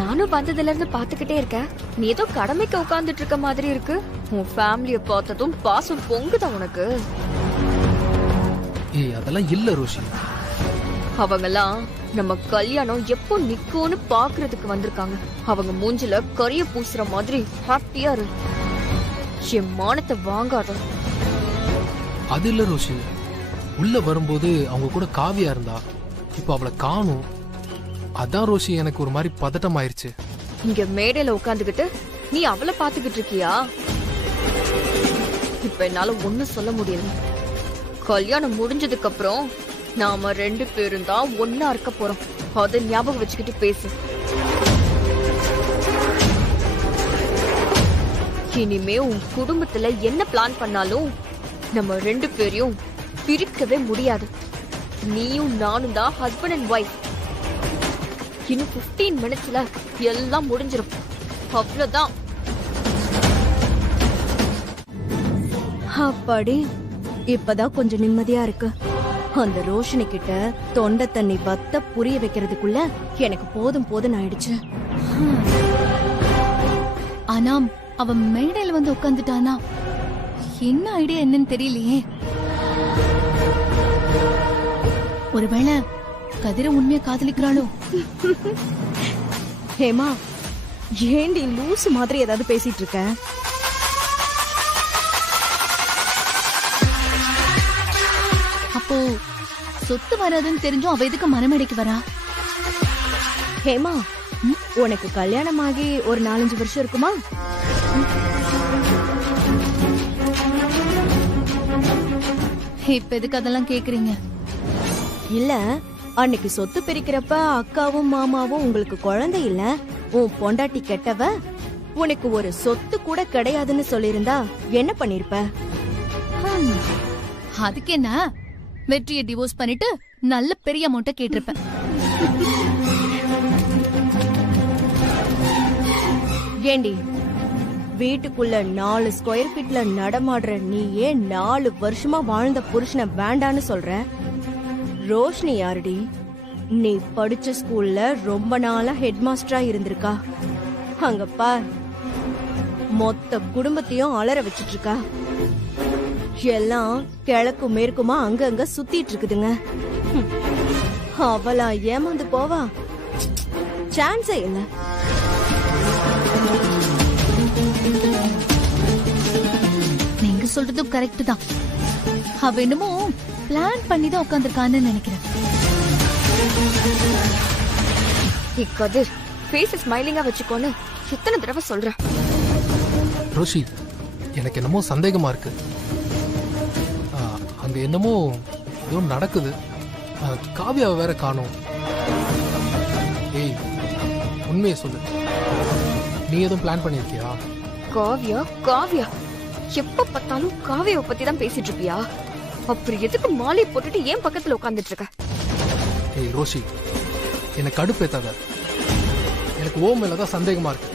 நானும் வந்ததுல இருந்து பாத்துக்கிட்டே இருக்கேன். நீ ஏதோ கடமைக்கு உட்கார்ந்துட்டு இருக்க மாதிரி இருக்கு. உன் ஃபேமிலிய பார்த்ததும் பாசம் பொங்குதா உனக்கு? ஏய் அதெல்லாம் இல்ல ரோஷி. அவங்கெல்லாம் நம்ம கல்யாணம் எப்போ நிக்கும்னு பாக்குறதுக்கு வந்திருக்காங்க. அவங்க மூஞ்சில கரிய பூசுற மாதிரி ஹாப்பியா இரு. என் மானத்தை வாங்காத. அது இல்ல ரோஷி, உள்ள வரும்போது அவங்க கூட காவியா இருந்தா, இப்ப அவளை காணும். அதான் ரோஷி எனக்கு ஒரு மாதிரி பதட்டம் ஆயிருச்சு. இங்க மேடையில உட்காந்துக்கிட்டு நீ அவளை பாத்துக்கிட்டு இருக்கியா? இப்ப என்னால ஒண்ணும் சொல்ல முடியல. கல்யாணம் முடிஞ்சதுக்கு அப்புறம் நாம 2 பேரும் தான் ஒன்னா இருக்க போறோம். அத ஞாபகம் வச்சுக்கிட்டு பேசு. இனிமே உன் குடும்பத்துல என்ன பிளான் பண்ணாலும் நம்ம 2 பேரையும் பிரிக்கவே முடியாது. நீயும் நானும் தான் ஹஸ்பண்ட் அண்ட் ஒய்ஃப். இன்னும் 15 மினிட்ஸ்ல எல்லாம் முடிஞ்சிடும். அவ்வளவுதான். அப்பாடி, இப்பதான் கொஞ்சம் நிம்மதியா இருக்கு. அந்த ரோஷினி கிட்ட தொண்டை தண்ணி வத்த புரிய வைக்கிறதுக்குள்ள எனக்கு போதும் போதும் ஆயிடுச்சு. ஆனா அவன் மேடையில வந்து உட்காந்துட்டானா? என்ன ஐடியா என்னன்னு தெரியலையே. ஒருவேளை கதிர உண்மையா காதலிக்கிறாளோ? ஹேமா, ஏண்டி லூசு மாதிரி ஏதாவது பேசிட்டு இருக்க? அப்போ சொத்து வராதுன்னு தெரிஞ்சும் அவ எதுக்கு மனமேடைக்கு வரா? ஹேமா, உனக்கு கல்யாணம் ஆகி ஒரு 4-5 வருஷம் இருக்குமா? இப்ப எதுக்கு அதெல்லாம் கேக்குறீங்க? இல்ல, அன்னைக்கு சொத்து பிரிக்கிறப்ப அக்காவும் மாமாவும் உங்களுக்கு குழந்தை இல்ல, உன் பொண்டாட்டி கெட்டவ, உனக்கு ஒரு சொத்து கூட கிடையாதுன்னு சொல்லிருந்தா என்ன பண்ணிருப்ப? அதுக்கு என்ன, வெற்றியை டிவோர்ஸ் பண்ணிட்டு நல்ல பெரிய அமௌண்ட்ட கேட்டிருப்பேன். ஏண்டி, வீட்டுக்குள்ள 4 ஸ்கொயர் ஃபீட்ல நடமாடுற நீ ஏன் 4 வருஷமா வாழ்ந்த புருஷனை வேண்டான்னு சொல்ற? ரோஷினி யாருடி? நீ படிச்ச ஸ்கூல்ல ரொம்ப நாளா ஹெட் மாஸ்டரா இருந்திருக்கா. அங்க பார், மொத்த குடும்பத்தையும் அலற வச்சிட்டு இருக்கா. எல்லாம் கிழக்கு மேற்குமா அங்கங்க சுத்திட்டு இருக்குதுங்க. அவளா ஏமாந்து போவா? சான்ஸே இல்ல. நீங்க சொல்றதும் கரெக்ட் தான். அவ என்னமோ பிளான் பண்ணி தான் உட்கார்ந்திருக்கான்னு நினைக்கிறேன். கதிர், ஃபேஸ் ஸ்மைலிங்கா வச்சுக்கோன்னு எத்தனை தடவை சொல்றேன். ரோஷி, எனக்கு என்னமோ சந்தேகமா இருக்கு. அங்க என்னமோ ஏதோ நடக்குது. காவியாவை வேற காணோம். ஏய், உண்மையை சொல்லு, நீ எதுவும் பிளான் பண்ணிருக்கியா? காவியா காவியா எப்ப பார்த்தாலும் காவியாவை பத்தி தான் பேசிட்டு இருப்பியா? அப்புறம் எதுக்கு மாலை போட்டுட்டு ஏன் பக்கத்துல உட்கார்ந்துட்டு இருக்க? ஏய் ரோஷி, எனக்கு கடுப்பேத்தாத. எனக்கு ஓ மேலதான் சந்தேகமா இருக்கு.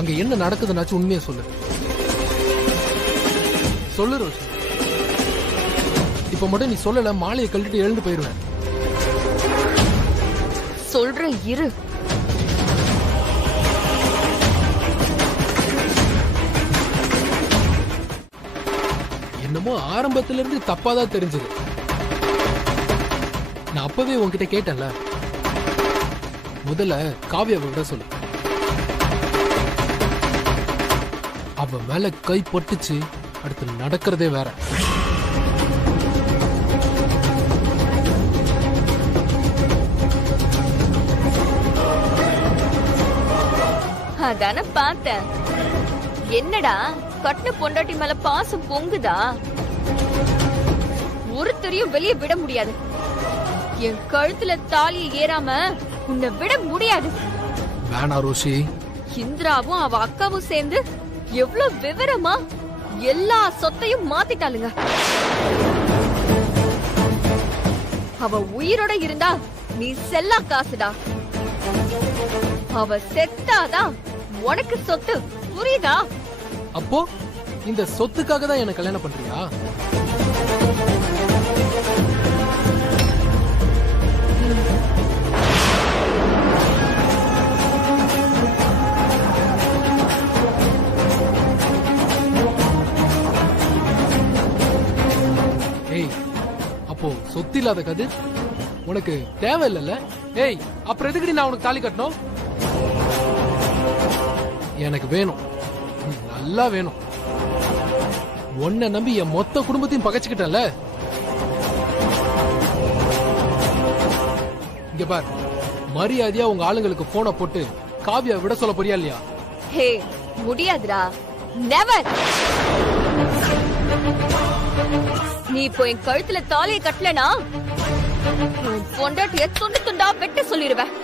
அங்க என்ன நடக்குதுன்னாச்சும் உண்மையை சொல்லு. சொல்லு ரோஷி. இப்ப மட்டும் நீ சொல்லல, மாலையை கழட்டிட்டு எழுந்து போயிருவேன். சொல்றேன் இரு. என்னமோ ஆரம்பத்துல இருந்து தப்பாதான் தெரிஞ்சது. நான் அப்பவே உன்கிட்ட கேட்டேன்ல, முதல்ல காவியாவை விட சொல்லு. அவ மேல கை பட்டுச்சு, அடுத்து நடக்கிறதே வேற. அதான பார்த்தேன். என்னடா கட்டின பொண்டாட்டி மேல பாசம் பொங்குதா? ஒருத்தரையும் வெளியே விட முடியாது. என் கழுத்துல தாலியை ஏறாம உன்னை விட முடியாது. வேணா ரோஷி. இந்திராவும் அவ அக்காவும் சேர்ந்து எவ்வளவு விவரமா எல்லா சொத்தையும் மாத்திட்டாளுங்க. அவ உயிரோட இருந்தா நீ செல்லா காசுடா. அவ செத்தாதான் உனக்கு சொத்து, புரியுதா? அப்போ இந்த சொத்துக்காக தான் என்ன கல்யாணம் பண்றியா? அப்போ சொத்து இல்லாத கதிர் உனக்கு தேவையில்லைல்ல? ஏய், அப்புறம் எதுக்குடி நான் உனக்கு தாலி கட்டணும்? எனக்கு வேணும், நல்லா வேணும். உன்னை நம்பி என் மொத்த குடும்பத்தையும் பகைச்சுக்கிட்டல. இங்க பார், மரியாதையா உங்க ஆளுங்களுக்கு போனை போட்டு காவியா விட சொல்ல போறியா இல்லையா? ஹே, முடியாதுடா. நெவர். நீ இப்போ என் கழுத்துல தாலியை கட்டலனா உன் பொண்டாட்டிய துண்டு துண்டா வெட்ட சொல்லிடுவேன்.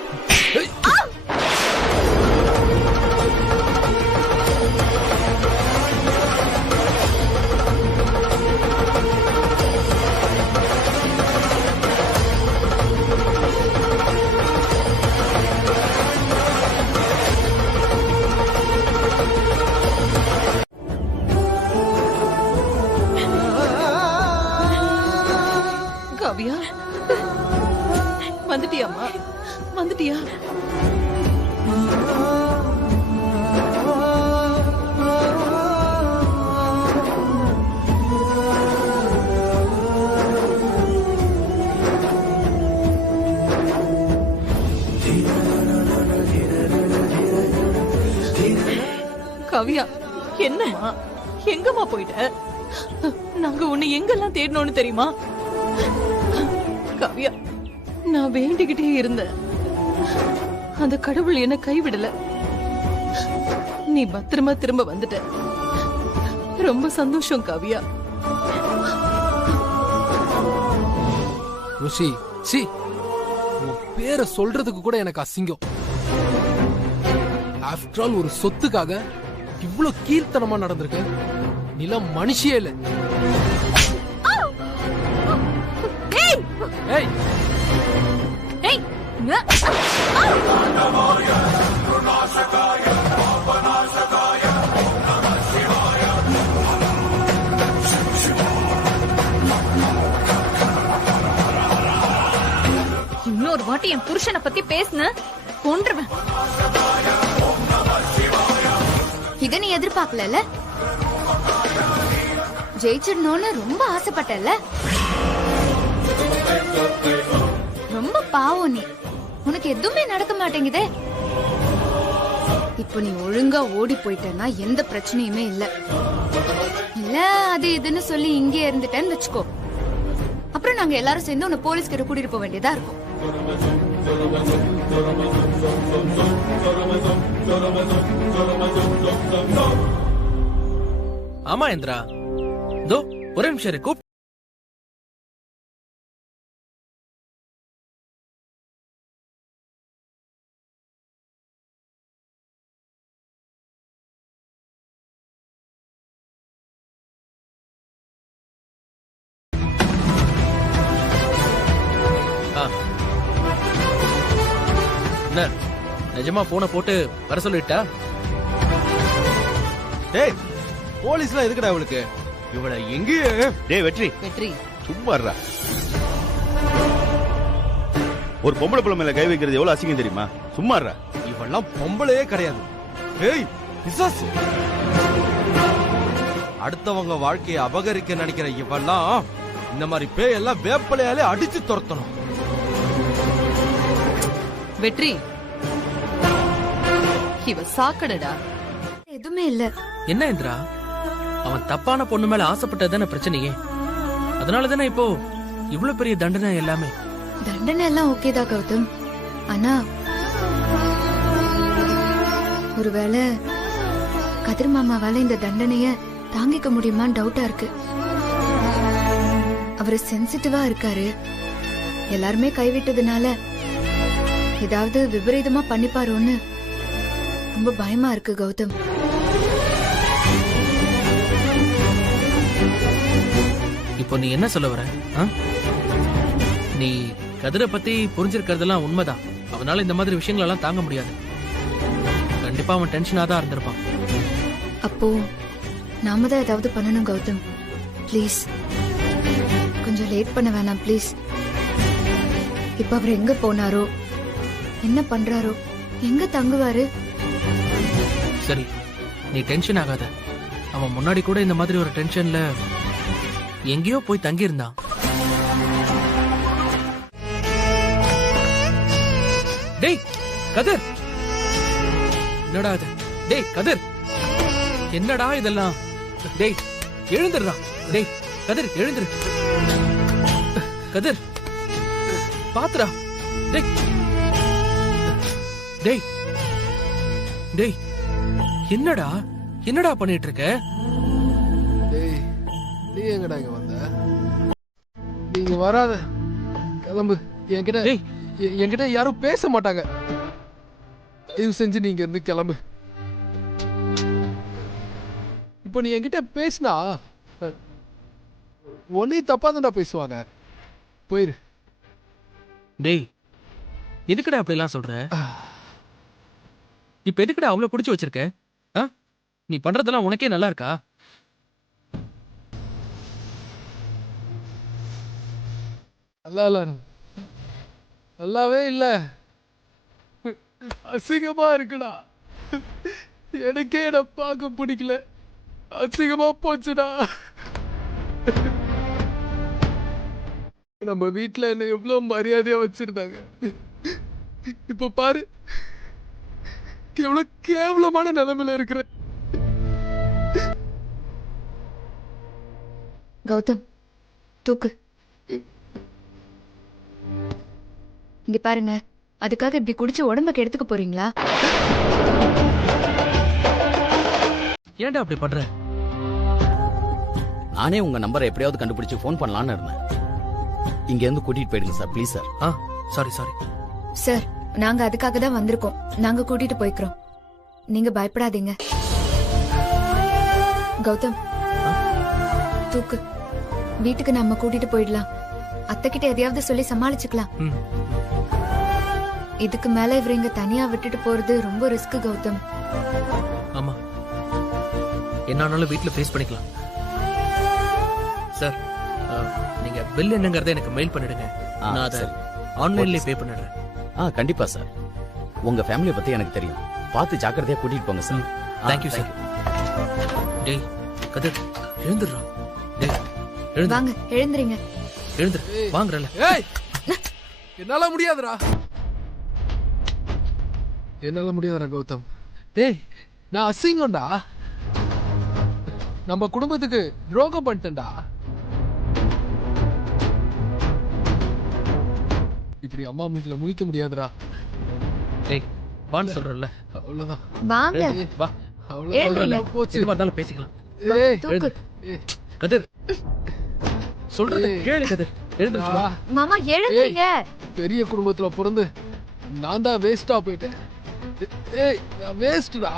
காவியா, வந்துட்டியாமா? வந்துட்டியா? காவியா, என்னம்மா? எங்கம்மா போயிட்ட? நாங்க உன்னை எங்கெல்லாம் தேடணும்னு தெரியுமா? காவியா, நான் வேண்டிக்கிட்டே இருந்தேன். அந்த கடவுள் என்ன கைவிடல. நீ பத்திரமா திரும்ப வந்துட்ட. ரொம்ப சந்தோஷம் காவியா. ருஷி, சி, உன் பேரை சொல்றதுக்கு கூட எனக்கு அசிங்கம். ஆஃப்டர் ஆல் ஒரு சொத்துக்காக இவ்வளவு கீழ்த்தனமா நடந்திருக்க. நிலம் மனுஷியே இல்ல. ஏய், இன்னொரு வாட்டி என் புருஷனை பத்தி பேசுன கொன்றுவேன். இத நீ எதிர்பார்க்கல. ஜெயிச்சிடணும்னு ரொம்ப ஆசைப்பட்டல. ரொம்ப பாவம் நீ. உனக்கு எதுவுமே நடக்க மாட்டேங்குதே. இப்போ நீ ஒழுங்கா ஓடி போயிட்டேன்னா எந்த பிரச்சனையுமே இல்ல. இல்ல அது இதுன்னு சொல்லி இங்கே இருந்துட்டேன்னு வச்சுக்கோ. அப்புறம் நாங்க எல்லாரும் சேர்ந்து உன்னை போலீஸ் கிட்ட கூட்டிட்டு போக வேண்டியதா இருக்கும். ஆமா இந்திரா, தோ ஒரே நிமிஷம் இரு. என்ன நிஜமா போன போட்டு வர சொல்லிட்டா? டேய், போலீஸ்லாம் எதுக்குடா இவளுக்கு? இவள எங்கேயே. டேய் வெற்றி, வெற்றி சும்மா இருடா. ஒரு பொம்பளை பிள்ளை மேல கை வைக்கிறது எவ்வளவு அசிங்கம் தெரியுமா? சும்மா இருடா. இவெல்லாம் பொம்பளையே கிடையாது. ஏய் பிசாசு, அடுத்தவங்க வாழ்க்கையை அபகரிக்க நினைக்கிற இவெல்லாம் இந்த மாதிரி பேயெல்லாம் வேப்பலையாலே அடிச்சு துரத்தணும். வெற்றி, இவ சாக்கடடா. எதுவுமே இல்ல. என்ன இந்திரா, அவன் தப்பான பொண்ணு மேல ஆசைப்பட்டதுதானே பிரச்சனையே. அதனாலதானே இப்போ இவ்வளவு பெரிய தண்டனை எல்லாமே. தண்டனை எல்லாம் ஓகேதான் கௌதம். ஆனா ஒருவேளை கதிர் மாமாவால இந்த தண்டனைய தாங்கிக்க முடியுமான்னு டவுட்டா இருக்கு. அவரு சென்சிட்டிவா இருக்காரு. எல்லாருமே கைவிட்டதுனால ஏதாவது விபரீதமா பண்ணிப்பாரோன்னு ரொம்ப பயமா இருக்கு கௌதம். இப்போ நீ என்ன சொல்ல வர? நீ கதிரை பத்தி புரிஞ்சிருக்கிறதெல்லாம் உண்மைதான். அவனால இந்த மாதிரி விஷயங்கள் எல்லாம் தாங்க முடியாது. கண்டிப்பா அவன் டென்ஷனா தான் இருந்திருப்பான். அப்போ நாம தான் ஏதாவது பண்ணணும் கௌதம். ப்ளீஸ் கொஞ்சம் லேட் பண்ண வேணாம் ப்ளீஸ். இப்ப அவர் எங்க போனாரோ, என்ன பண்றாரோ, எங்க தங்குவாரு? சரி, நீ டென்ஷன் ஆகாத. அவன் முன்னாடி கூட இந்த மாதிரி ஒரு டென்ஷன்ல எங்கேயோ போய் தங்கி இருந்தான். டேய் கதிர், என்னடா இது? டேய் கதிர், என்னடா இதெல்லாம்? டேய் எழுந்துடுறா. டேய் கதிர் எழுந்துரு. கதிர் பாத்துடா. டேய் டேய் டேய், என்னடா என்னடா பண்ணிட்டு இருக்க? டேய் நீ எங்கடா இங்க வந்த? நீங்க வராத, கிளம்பு. என்கிட்ட டேய். என்கிட்ட யாரும் பேச மாட்டாங்க. தயவு செஞ்சு நீங்க இருந்து கிளம்பு. இப்போ நீ என்கிட்ட பேசினா ஒன்னையும் தப்பா தான்டா பேசுவாங்க. போயிரு. டேய் எதுக்குடா அப்படிலாம் சொல்ற? இப்ப எதுக்குடா அவ்வளவு பிடிச்சு வச்சிருக்க? ஆ? நீ பண்றதெல்லாம் உனக்கே நல்லா இருக்கா? நல்லா இல்ல, நல்லாவே இல்ல, அசிங்கமா இருக்குடா. எனக்கே என்ன பார்க்க பிடிக்கல, அசிங்கமா போச்சுடா. நம்ம வீட்டுல என்ன எவ்வளவு மரியாதையா வச்சிருந்தாங்க, இப்ப பாரு எவ்வளவு கேவலமான நிலைமையில இருக்கிற. கௌதம் தூக்கு. இங்க பாருங்க, அதுக்காக இப்படி குடிச்சு உடம்புக்கு எடுத்துக்க போறீங்களா? ஏன்டா அப்படி பண்ற? நானே உங்க நம்பரை எப்படியாவது கண்டுபிடிச்சு ஃபோன் பண்ணலாம்னு இருந்தேன். இங்க இருந்து கூட்டிட்டு போயிடுங்க sir, please sir. Sorry sorry sir, நாங்க அதுக்காக தான் வந்திருக்கோம். நாங்க கூட்டிட்டு போய்க்கிறோம், நீங்க பயப்படாதீங்க. கௌதம் தூக்கு. வீட்டுக்கு நம்ம கூட்டிட்டு போயிடலாம். அத்தை கிட்ட எதையாவது சொல்லி சமாளிச்சுக்கலாம். ம். இதுக்கு மேல இவரை இங்க தனியா விட்டுட்டு போறது ரொம்ப ரிஸ்க் கௌதம். ஆமா, என்னானாலும் வீட்டுல ஃபேஸ் பண்ணிக்கலாம். சார் நீங்க பில் என்னங்கறத எனக்கு மெயில் பண்ணிடுங்க. நான் அதை ஆன்லைன்லயே பே பண்ணிடுறேன். கண்டிப்பா சார். உங்க ஃபேமிலியை பத்தி எனக்கு தெரியும். பார்த்து ஜாக்கிரதையா கூட்டிட்டு போங்க சார். Thank you sir. டேய் கதிர் எழுந்துடுறா. டேய் எழுந்து வாங்க எழுந்துறீங்க. எழுந்துரு. வாங்குறல. ஏய், என்னால முடியாதுடா, என்னால முடியாதுடா கௌதம். டேய் நான் அசிங்கம்டா, நம்ம குடும்பத்துக்கு துரோகம் பண்ணிட்டேன்டா. இப்படி அம்மா வீட்டுல முழிக்க முடியாதுடா. டேய் வான்னு சொல்றல. அவ்வளவுதான், வாங்க வா. எழுந்துருங்க. போச்சு. எது வந்தாலும் பேசிக்கலாம். ஏய் தூக்கு. கதிர் சொல்றது கேளு. கதிர் எழுந்துரு. வா. மாமா எழுந்துங்க. பெரிய குடும்பத்துல பிறந்து நான் தான் வேஸ்டா போயிட்டேன். ஏய் நான் வேஸ்டா.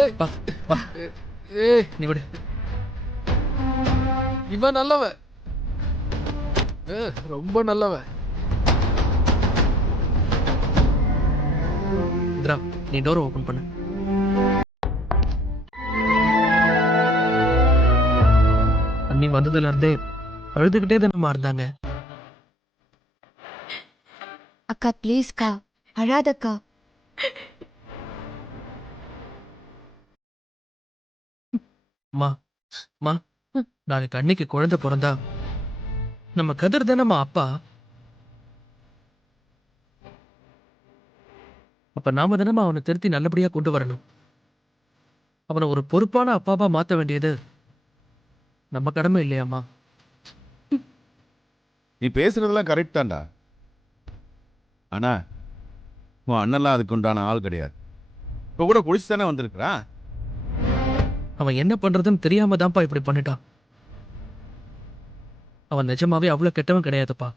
ஏய் வா வா. ஏய் நீ விடு. இவன் நல்லவன், ரொம்ப நல்லவன். இந்திரா நீ டோர் ஓபன் பண்ணு. அண்ணி வந்ததுல இருந்தே அழுதுகிட்டே தானம்மா இருந்தாங்க. அக்கா ப்ளீஸ்க்கா அழாதக்கா. அம்மா அம்மா, நாளைக்கு அன்னைக்கு குழந்தை பிறந்தா நம்ம கதிர் தானம்மா அப்பா. அப்ப நாம தானம்மா அவனை திருத்தி நல்லபடியா கொண்டு வரணும். அவனை ஒரு பொறுப்பான அப்பாவா மாத்த வேண்டியது நம்ம கடமை இல்லையாம்மா? நீ பேசுறதெல்லாம் கரெக்ட் தான்டா. ஆனா உன் அண்ணன்லாம் அதுக்கு உண்டான ஆள் கிடையாது. இப்ப கூட குடிச்சு தானே வந்திருக்கிறான். அவன் என்ன பண்றதுன்னு தெரியாம தான்ப்பா இப்படி பண்ணிட்டான். அவன் நிஜமாவே அவ்வளவு கெட்டவன் கிடையாதுப்பா.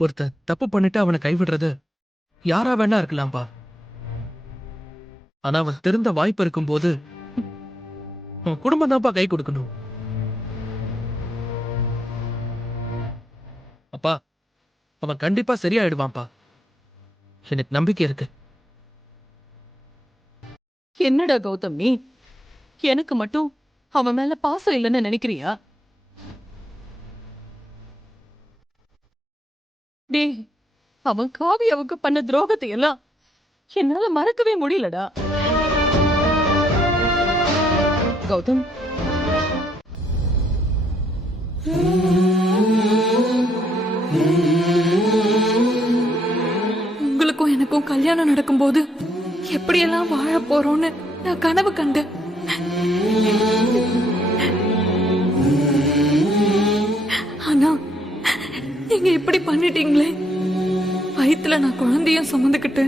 ஒருத்தன் தப்பு பண்ணிட்டு அவனை கைவிடுறது யாரா வேணா இருக்கலாம்ப்பா. ஆனா அவன் திருந்த வாய்ப்பு இருக்கும்போது அவன் குடும்பம் தான்ப்பா கை கொடுக்கணும். அப்பா அவன் கண்டிப்பா சரியாயிடுவான்ப்பா, எனக்கு நம்பிக்கை இருக்கு. என்னடா கௌதம் நீ எனக்கு மட்டும் அவன் மேல பாசம் இல்லைன்னு நினைக்கிறியா? டேய் அவன் காவியாவுக்கு பண்ண துரோகத்தை எல்லாம் என்னால மறக்கவே முடியலடா கௌதம். கல்யாணம் நடக்கும்போது எப்படியெல்லாம் வாழ போறோம்னு நான் கனவு கண்டேன். ஆனா நீங்க இப்படி பண்ணிட்டீங்களே. வயித்துல நான் குழந்தையும் சுமந்துக்கிட்டு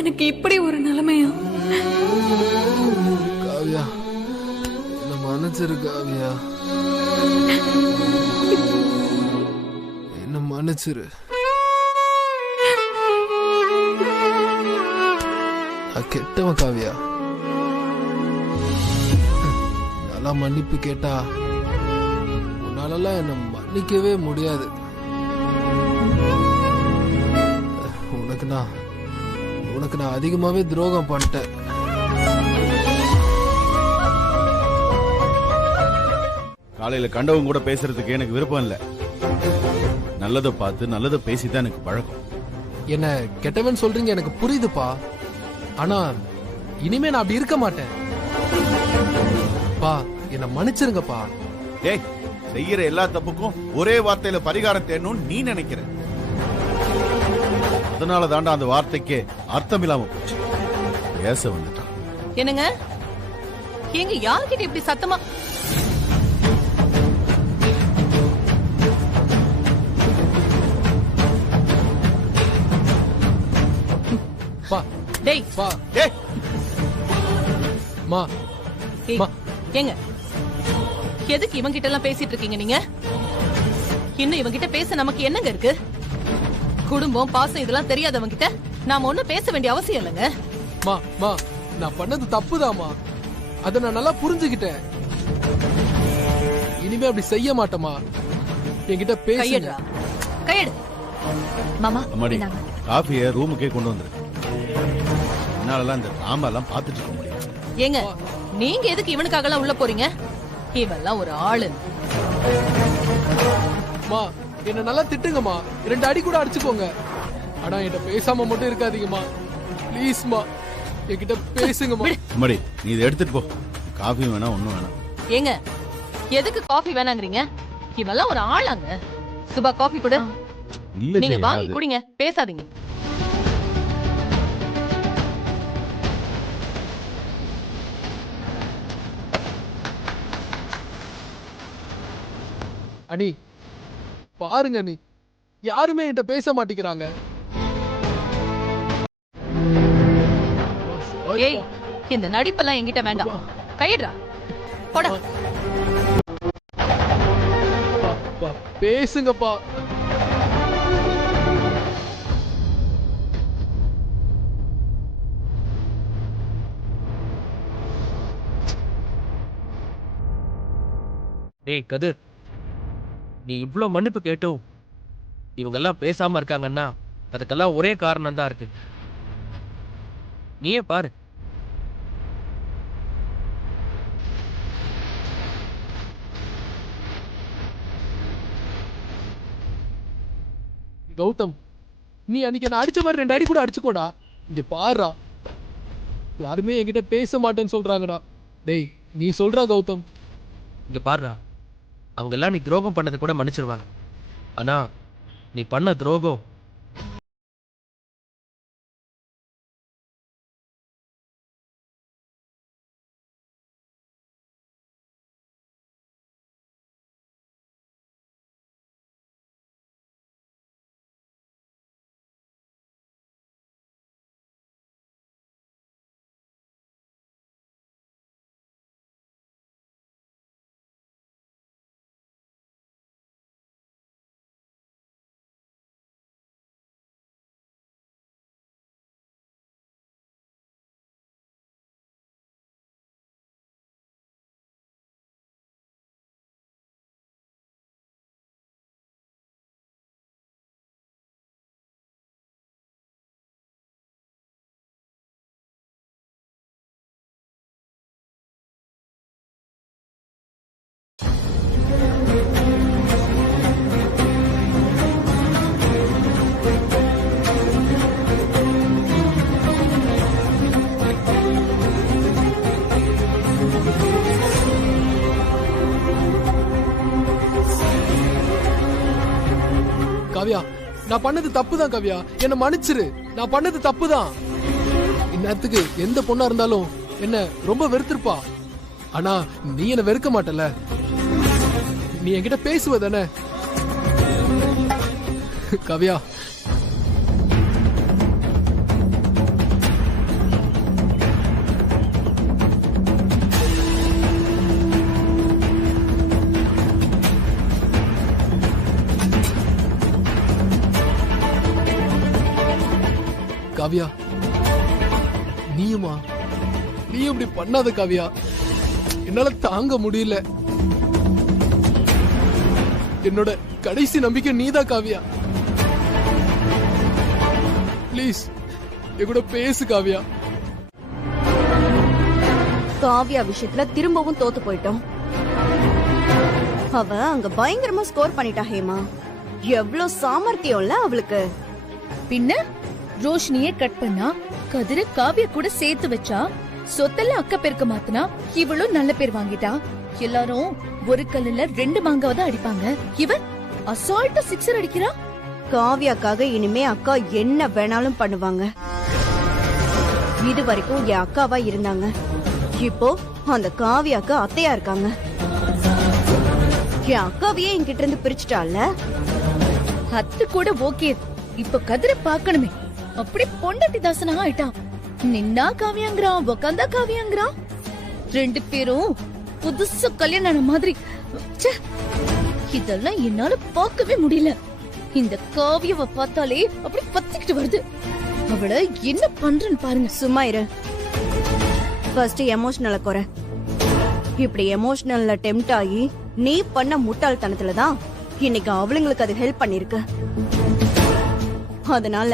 எனக்கு இப்படி ஒரு நிலைமையா? காவியா, என்ன மன்னிச்சிரு காவியா, என்ன மன்னிச்சிரு. நான் கெட்டவன் காவியா. நல்லா மன்னிப்பு கேட்டா உன்னாலலாம் என்ன மன்னிக்கவே முடியாது. உனக்கு நான் அதிகமாவே துரோகம் பண்ணிட்டேன். காலையில கண்டவங்க கூட பேசுறதுக்கு எனக்கு விருப்பம் இல்ல. நல்லதை பார்த்து நல்லதை பேசிதான் எனக்கு பழக்கம். என்ன கெட்டவன் சொல்றீங்க, எனக்கு புரியுதுப்பா. ஆனா இனிமே நான் அப்படி இருக்க மாட்டேன். பா, என்ன மன்னிச்சிருங்கப்பா. ஏய், செய்யற எல்லா தப்புக்கும் ஒரே வார்த்தையில பரிகாரம் தேடணும்னு நீ நினைக்கிற. அதனால தாண்டா அந்த வார்த்தைக்கு அர்த்தம் இல்லாம போச்சு. பேச வந்துட்டான். என்னங்க, எங்க யார்கிட்ட இப்படி சத்தமா? பா, டேய் பா, ஏய், மா, ஏய், மா. ஏங்க, எதுக்கு இவங்க கிட்ட எல்லாம் பேசிட்டு இருக்கீங்க நீங்க? இன்னும் இவங்க கிட்ட பேச நமக்கு என்னங்க இருக்கு? குடும்பம், பாசம் இதெல்லாம் தெரியாதவங்க கிட்ட நாம ஒண்ணும் பேச வேண்டிய அவசியம் இல்லைங்க. மா, மா, நான் பண்ணது தப்புதாம்மா. அத நான் நல்லா புரிஞ்சுக்கிட்டேன். இனிமே அப்படி செய்ய மாட்டேமா. என்கிட்ட பேசுங்க. கையெடுறா, கையெடு. மாமா அம்மாடி, இந்தாங்க. காஃபியை ரூமுக்கே கொண்டு வந்துரு. என்னாலலாம் இந்த டிராமாலாம் பார்த்துட்டு இருக்க முடியும். ஏங்க, நீங்க எதுக்கு இவனுக்காக எல்லாம் உள்ள போறீங்க? இவெல்லாம் ஒரு ஆளு. மா, என்ன நல்லா திட்டுங்கம்மா. 2 அடி கூட அடிச்சுக்கோங்க. ஆனா என்கிட்ட பேசாம மட்டும் இருக்காதீங்கம்மா. ப்ளீஸ்மா, என்கிட்ட பேசுங்கம்மா. அம்மாடி, நீ இதை எடுத்துட்டு போ. காஃபி வேணாம், ஒண்ணும் வேணாம். ஏங்க, எதுக்கு காஃபி வேணாங்கறீங்க? இவெல்லாம் ஒரு ஆளாங்க. சுபா, காஃபி கொடு. இல்ல நீங்க ஜெயா, வாங்கி அது- குடிங்க, பேசாதீங்க. அனி, பாருங்க நீ, யாருமே என்கிட்ட பேச மாட்டேங்கிறாங்க. ஏய், இந்த நடிப்பெல்லாம் என்கிட்ட வேண்டாம். கையெடுறா, போடா. பா, பேசுங்கப்பா. டேய் கதிர், நீ இவ்ளோ மன்னிப்பு கேட்டும் இவங்க எல்லாம் பேசாம இருக்காங்கன்னா அதுக்கெல்லாம் ஒரே காரணம் தான் இருக்கு. நீயே பாரு. கௌதம், நீ அன்னைக்கு என்ன அடிச்ச மாதிரி 2 அடி கூட அடிச்சுக்கோடா. இங்க பாருடா, யாருமே என்கிட்ட பேச மாட்டேன்னு சொல்றாங்கடா. டேய், நீ சொல்றா கௌதம். இங்க பாருடா, அவங்க எல்லாம் நீ துரோகம் பண்ணது கூட மன்னிச்சிருவாங்க. ஆனா நீ பண்ண துரோகம் காவியா, நான் பண்ணது தப்புதான் காவியா. என்ன மன்னிச்சிரு. நான் பண்ணது தப்புதான். இந்நேரத்துக்கு எந்த பொண்ணா இருந்தாலும் என்ன ரொம்ப வெறுத்திருப்பா. ஆனா நீ என்ன வெறுக்க மாட்டல. நீ என்கிட்ட பேசுவ தானே காவியா? காவியா, நீயுமா? நீ இப்படி பண்ணாத காவியா, என்னால தாங்க முடியல. என்னோட கடைசி நம்பிக்கை நீதான் காவியா. ப்ளீஸ் என் கூட பேசு காவியா. காவ்யா விஷயத்துல திரும்பவும் தோத்து போயிட்டோம். அவ அங்க பயங்கரமா ஸ்கோர் பண்ணிட்டா ஹேமா. எவ்வளவு சாமர்த்தியம்ல அவளுக்கு. பின்ன ரோஷினியே கட் பண்ணா, கதிர காவிய கூட சேர்த்து வச்சா, சொத்தெல்லாம் அக்கா பேருக்கு மாத்தினா, இவளும் நல்ல பேர் வாங்கிட்டா. எல்லாரும் ஒரு கல்லுல 2 மாங்காவை தான் அடிப்பாங்க. இவன் அசால்ட்டா 6 அடிக்கிறா. காவ்யாக்காக இனிமே அக்கா என்ன வேணாலும் பண்ணுவாங்க. இது வரைக்கும் என் அக்காவா இருந்தாங்க. இப்போ அந்த காவ்யாக்கு அத்தையா இருக்காங்க. என் அக்காவையே என்கிட்ட இருந்து பிரிச்சுட்டால. அத்து கூட ஓகே. இப்ப கதிர பாக்கணுமே. அப்படி பொண்டாட்டி தாசனா ஆயிட்டான். நின்னா காவியாங்கிறான், உக்காந்தா காவியாங்கிறான். 2 பேரும் புதுசு கல்யாணம் மாதிரி. ச்சே, இதெல்லாம் என்னால பார்க்கவே முடியல. இந்த காவியவை பார்த்தாலே அப்படி பத்திக்கிட்டு வருது. அவளை என்ன பண்றன்னு பாருங்க. சும்மா இரு. ஃபர்ஸ்ட் எமோஷனல குறை. இப்படி எமோஷனல்ல டெம்ட் ஆகி நீ பண்ண முட்டாள்தனத்துல தான் இன்னைக்கு அவளுங்களுக்கு அது ஹெல்ப் பண்ணிருக்கு. அதனால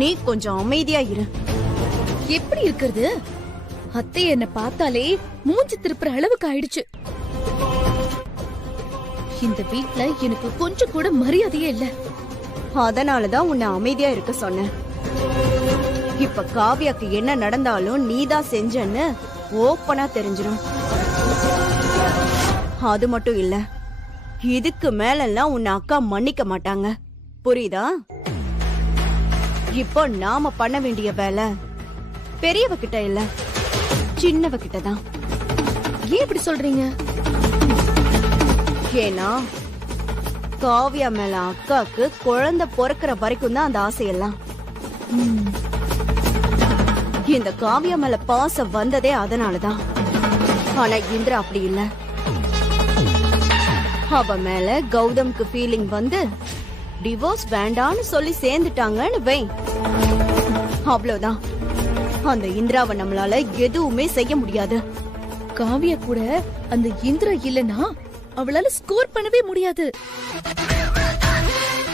நீ கொஞ்சம் அமைதியா இரு. எப்படி இருக்கிறது? அத்தை என்ன பார்த்தாலே மூஞ்சி திருப்புற அளவுக்கு ஆயிடுச்சு. இந்த வீட்ல எனக்கு கொஞ்சம் கூட மரியாதையே இல்ல. அதனாலதான் உன்னை அமைதியா இருக்க சொன்னேன். இப்ப காவ்யாக்கு என்ன நடந்தாலும் நீதான் செஞ்சன்னு ஓப்பனா தெரிஞ்சிடும். அது மட்டும் இல்ல, இதுக்கு மேலெல்லாம் உன்னை அக்கா மன்னிக்க மாட்டாங்க. புரியுதா? இப்போ நாம பண்ண வேண்டிய வேலை பெரியவ கிட்ட இல்ல, சின்னவ கிட்ட தான். ஏன் இப்படி சொல்றீங்க? ஏன்னா காவ்யா மேல அக்காக்கு குழந்தை பிறக்கிற வரைக்கும் தான் அந்த ஆசையெல்லாம். இந்த காவ்யா மேல பாசம் வந்ததே அதனாலதான். ஆனா இந்திரா அப்படி இல்ல. அவ மேல கௌதம்க்கு ஃபீலிங் வந்து டிவோர்ஸ் வேண்டான்னு சொல்லி சேர்ந்துட்டாங்கன்னு வை. அவ்வளவுதான். அந்த இந்திராவை நம்மளால எதுவுமே செய்ய முடியாது. காவியா கூட அந்த இந்திரா இல்லனா அவளால ஸ்கோர் பண்ணவே முடியாது.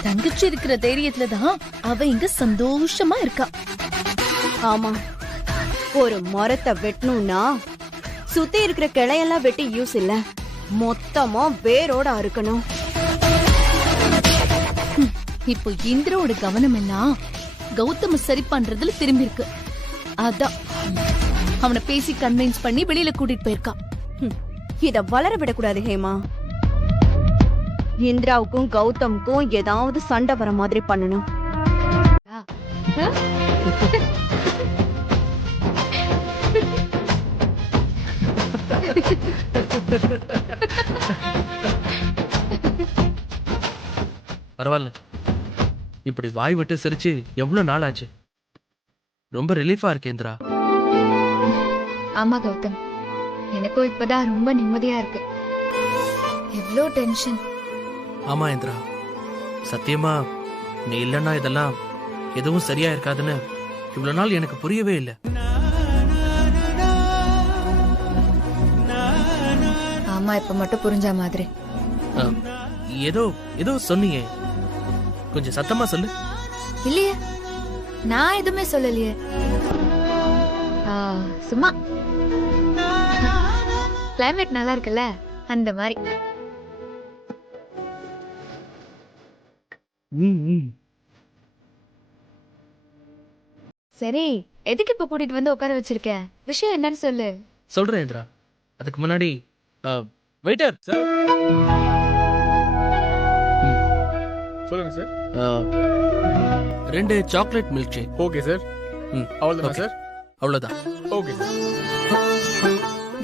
தங்கச்சி இருக்கிற தைரியத்துல தான் அவ இங்க சந்தோஷமா இருக்கா. ஆமா, ஒரு மரத்தை வெட்டணும்னா சுத்தி இருக்கிற கிளையெல்லாம் வெட்டி யூஸ் இல்ல, மொத்தமா வேரோட அறுக்கணும். இப்போ இந்திரோட கவனம் எல்லாம் கௌதம சரி பண்றதுல திரும்பி இருக்கு. அதான் அவனை பேசி கன்வின்ஸ் பண்ணி வெளியில கூட்டிட்டு போயிருக்கா. இத வளர விடக்கூடாது ஹேமா. இந்திராவுக்கும் கௌதம்க்கும் ஏதாவது சண்டை வர மாதிரி பண்ணணும். பரவாயில்ல, இப்படி வாய் விட்டு சிரிச்சு எவ்வளவு நாள் ஆச்சு. ரொம்ப ரிலீஃபா இருக்கு இந்திரா. ஆமா கௌதம், எனக்கும் இப்பதான் ரொம்ப நிம்மதியா இருக்கு. எவ்வளோ டென்ஷன். ஆமா இந்திரா, சத்தியமா நீ இல்லைன்னா இதெல்லாம் எதுவும் சரியா இருக்காதுன்னு இவ்வளவு நாள் எனக்கு புரியவே இல்லை. ஆமா, இப்ப மட்டும் புரிஞ்ச மாதிரி. ஏதோ ஏதோ சொன்னீங்க, கொஞ்சம் சத்தமா சொல்லு. இல்லையே, நான் எதுவுமே சொல்லலையே. சும்மா கிளைமேட் நல்லா இருக்குல்ல, அந்த மாதிரி. சரி, எதுக்கு இப்ப கூட்டிட்டு வந்து உட்கார வச்சிருக்க? விஷயம் என்னன்னு சொல்லு. சொல்றேன் இந்திரா. அதுக்கு முன்னாடி வெயிட்டர் சார். சொல்லுங்க sir. 2 chocolate milk shake. Okay sir. ம் அவ்வளவுதான் சார். அவ்வளவுதான். Okay sir.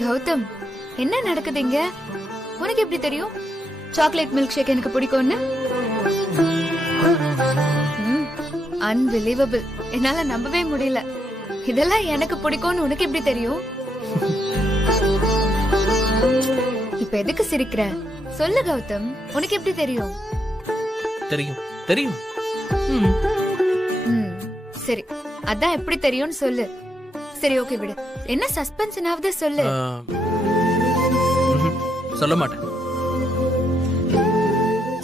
கௌதம், என்ன நடக்குது இங்க? உனக்கு எப்படி தெரியும் சாக்லேட் மில்க் ஷேக் எனக்கு பிடிக்கும்னு? அன்பிலீவபிள். என்னால நம்பவே முடியல. இதெல்லாம் எனக்கு பிடிக்கும்னு உனக்கு எப்படி தெரியும்? இப்ப எதுக்கு சிரிக்கிற? சொல்லு கௌதம், உனக்கு எப்படி தெரியும்? தெரியும் தெரியும். சரி, அதான் எப்படி தெரியும்னு சொல்லு. சரி ஓகே விடு. என்ன சஸ்பென்ஸ்னாவது சொல்லு. சொல்ல மாட்டேன்.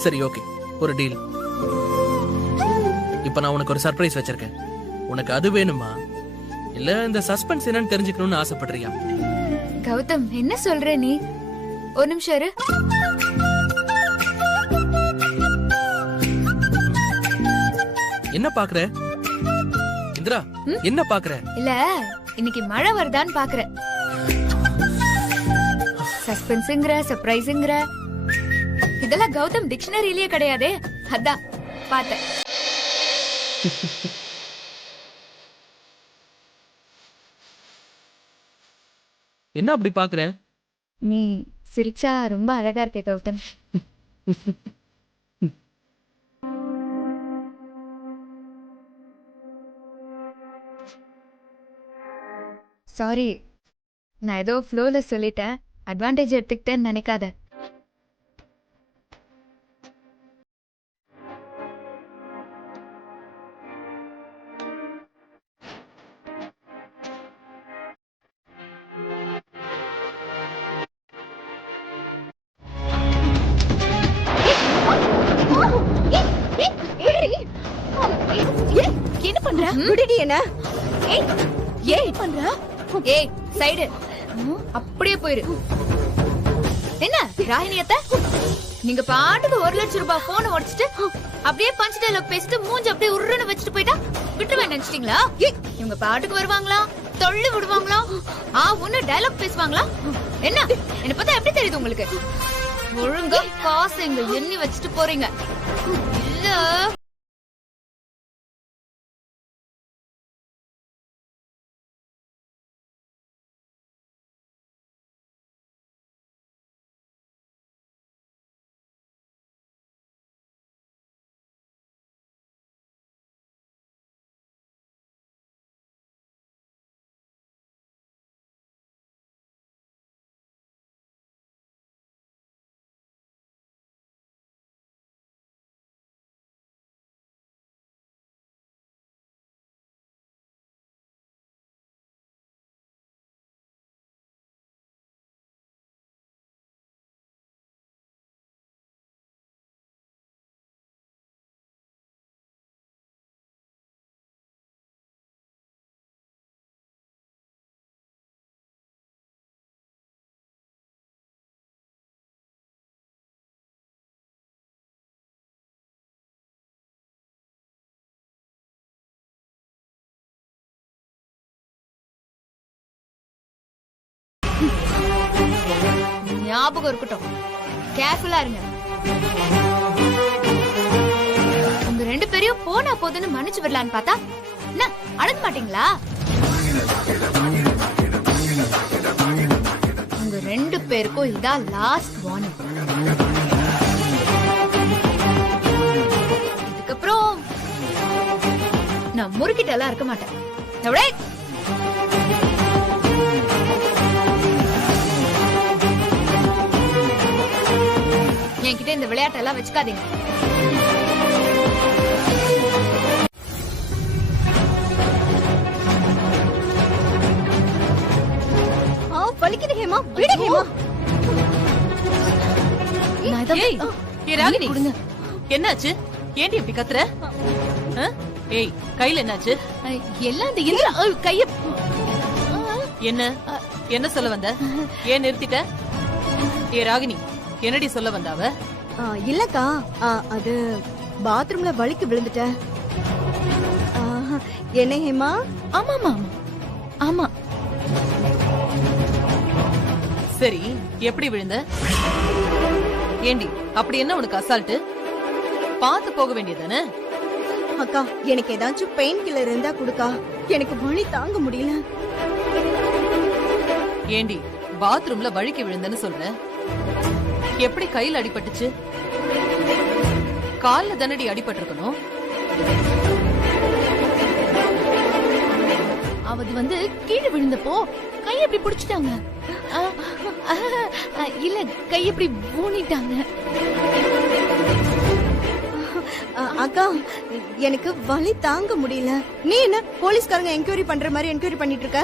சரி ஓகே, ஒரு டீல். இப்ப நான் உனக்கு ஒரு சர்ப்ரைஸ் வச்சிருக்கேன். உனக்கு அது வேணுமா இல்ல இந்த சஸ்பென்ஸ் என்னன்னு தெரிஞ்சுக்கணும்னு ஆசைப்படுறியா? கௌதம், என்ன சொல்ற நீ? ஒரு நிமிஷம் இரு. என்ன பாக்குற இந்திரா? என்ன பாக்குற? இல்ல, இன்னைக்கு மழை வருதான்னு பாக்குறேன். சஸ்பென்ஸ்ங்கற, சர்ப்ரைஸ்ங்கற, இதெல்லாம் கௌதம் டிக்ஷனரியிலேயே கிடையாதே. அதான் பார்த்தேன். என்ன அப்படி பாக்குற? நீ சிரிச்சா ரொம்ப அழகா இருக்கே கௌதம். சாரி, நான் ஏதோ ஃப்ளோல சொல்லிட்டேன். அட்வான்டேஜ் எடுத்துக்கிட்டேன்னு நினைக்காத. என்ன பண்ற? விடுடி என்ன? ஏய் பண்ற? ஏய் சைடு, அப்படியே போயிரு. என்ன ராகினியத்த, நீங்க பாட்டுக்கு 1 லட்சம் ரூபாய் போன் உடைச்சிட்டு அப்படியே பஞ்ச் டைலாக் பேசிட்டு மூஞ்சி அப்படியே உருன்னு வச்சுட்டு போயிட்டா விட்டுருவேன் நினைச்சிட்டீங்களா? இவங்க பாட்டுக்கு வருவாங்களா, தொள்ளு விடுவாங்களா, ஒண்ணு டைலாக் பேசுவாங்களா? என்ன என்ன பார்த்தா எப்படி தெரியுது உங்களுக்கு? ஒழுங்கா காசு இங்க எண்ணி வச்சுட்டு போறீங்க இல்ல? ஞாபகம் இருக்கட்டும், கேர்ஃபுல்லா இருங்க. உங்க 2 பேரையும் போனா போதுன்னு மன்னிச்சு விடலான்னு பார்த்தா என்ன அழக மாட்டீங்களா? உங்க 2 பேருக்கும் இதான் லாஸ்ட் வார்னிங். இதுக்கப்புறம் நான் முறுக்கிட்டு எல்லாம் இருக்க மாட்டேன். என்கிட்ட இந்த விளையாட்டெல்லாம் வச்சுக்காதீங்க. வலிக்குது ஹேமா, விடு ஹேமா. ஏய் ராகினி, என்னாச்சு? ஏன்டி இப்படி கத்துற? ஏய் கையில என்னாச்சு? எல்லாம் இந்த இந்திரா கைய. என்ன சொல்ல வந்த? ஏன் நிறுத்திட்ட? ஏ ராகினி, என்னடி சொல்ல வந்தாவ? இல்லக்கா, அது பாத்ரூம்ல வலிக்கு விழுந்துட்டேன். என்ன ஹேமா? ஆமாமா ஆமா. சரி, எப்படி விழுந்த? ஏண்டி அப்படி என்ன உனக்கு அசால்ட்டு? பார்த்து போக வேண்டியதானே? அக்கா எனக்கு ஏதாச்சும் பெயின் கில்லர் இருந்தா குடுக்கா, எனக்கு வலி தாங்க முடியல. ஏண்டி பாத்ரூம்ல வழுக்கி விழுந்தேன்னு சொல்ற? எப்படி கையில அடிபட்டுச்சு? கால்ல தானடி அடிபட்டிருக்கணும். அது வந்து கீழே விழுந்தப்போ கை எப்படி புடிச்சிட்டாங்க. இல்ல கை எப்படி ஊனிட்டாங்க. அக்கா எனக்கு வலி தாங்க முடியல. நீ என்ன போலீஸ்காரங்க என்கொயரி பண்ற மாதிரி என்கொயரி பண்ணிட்டு இருக்க?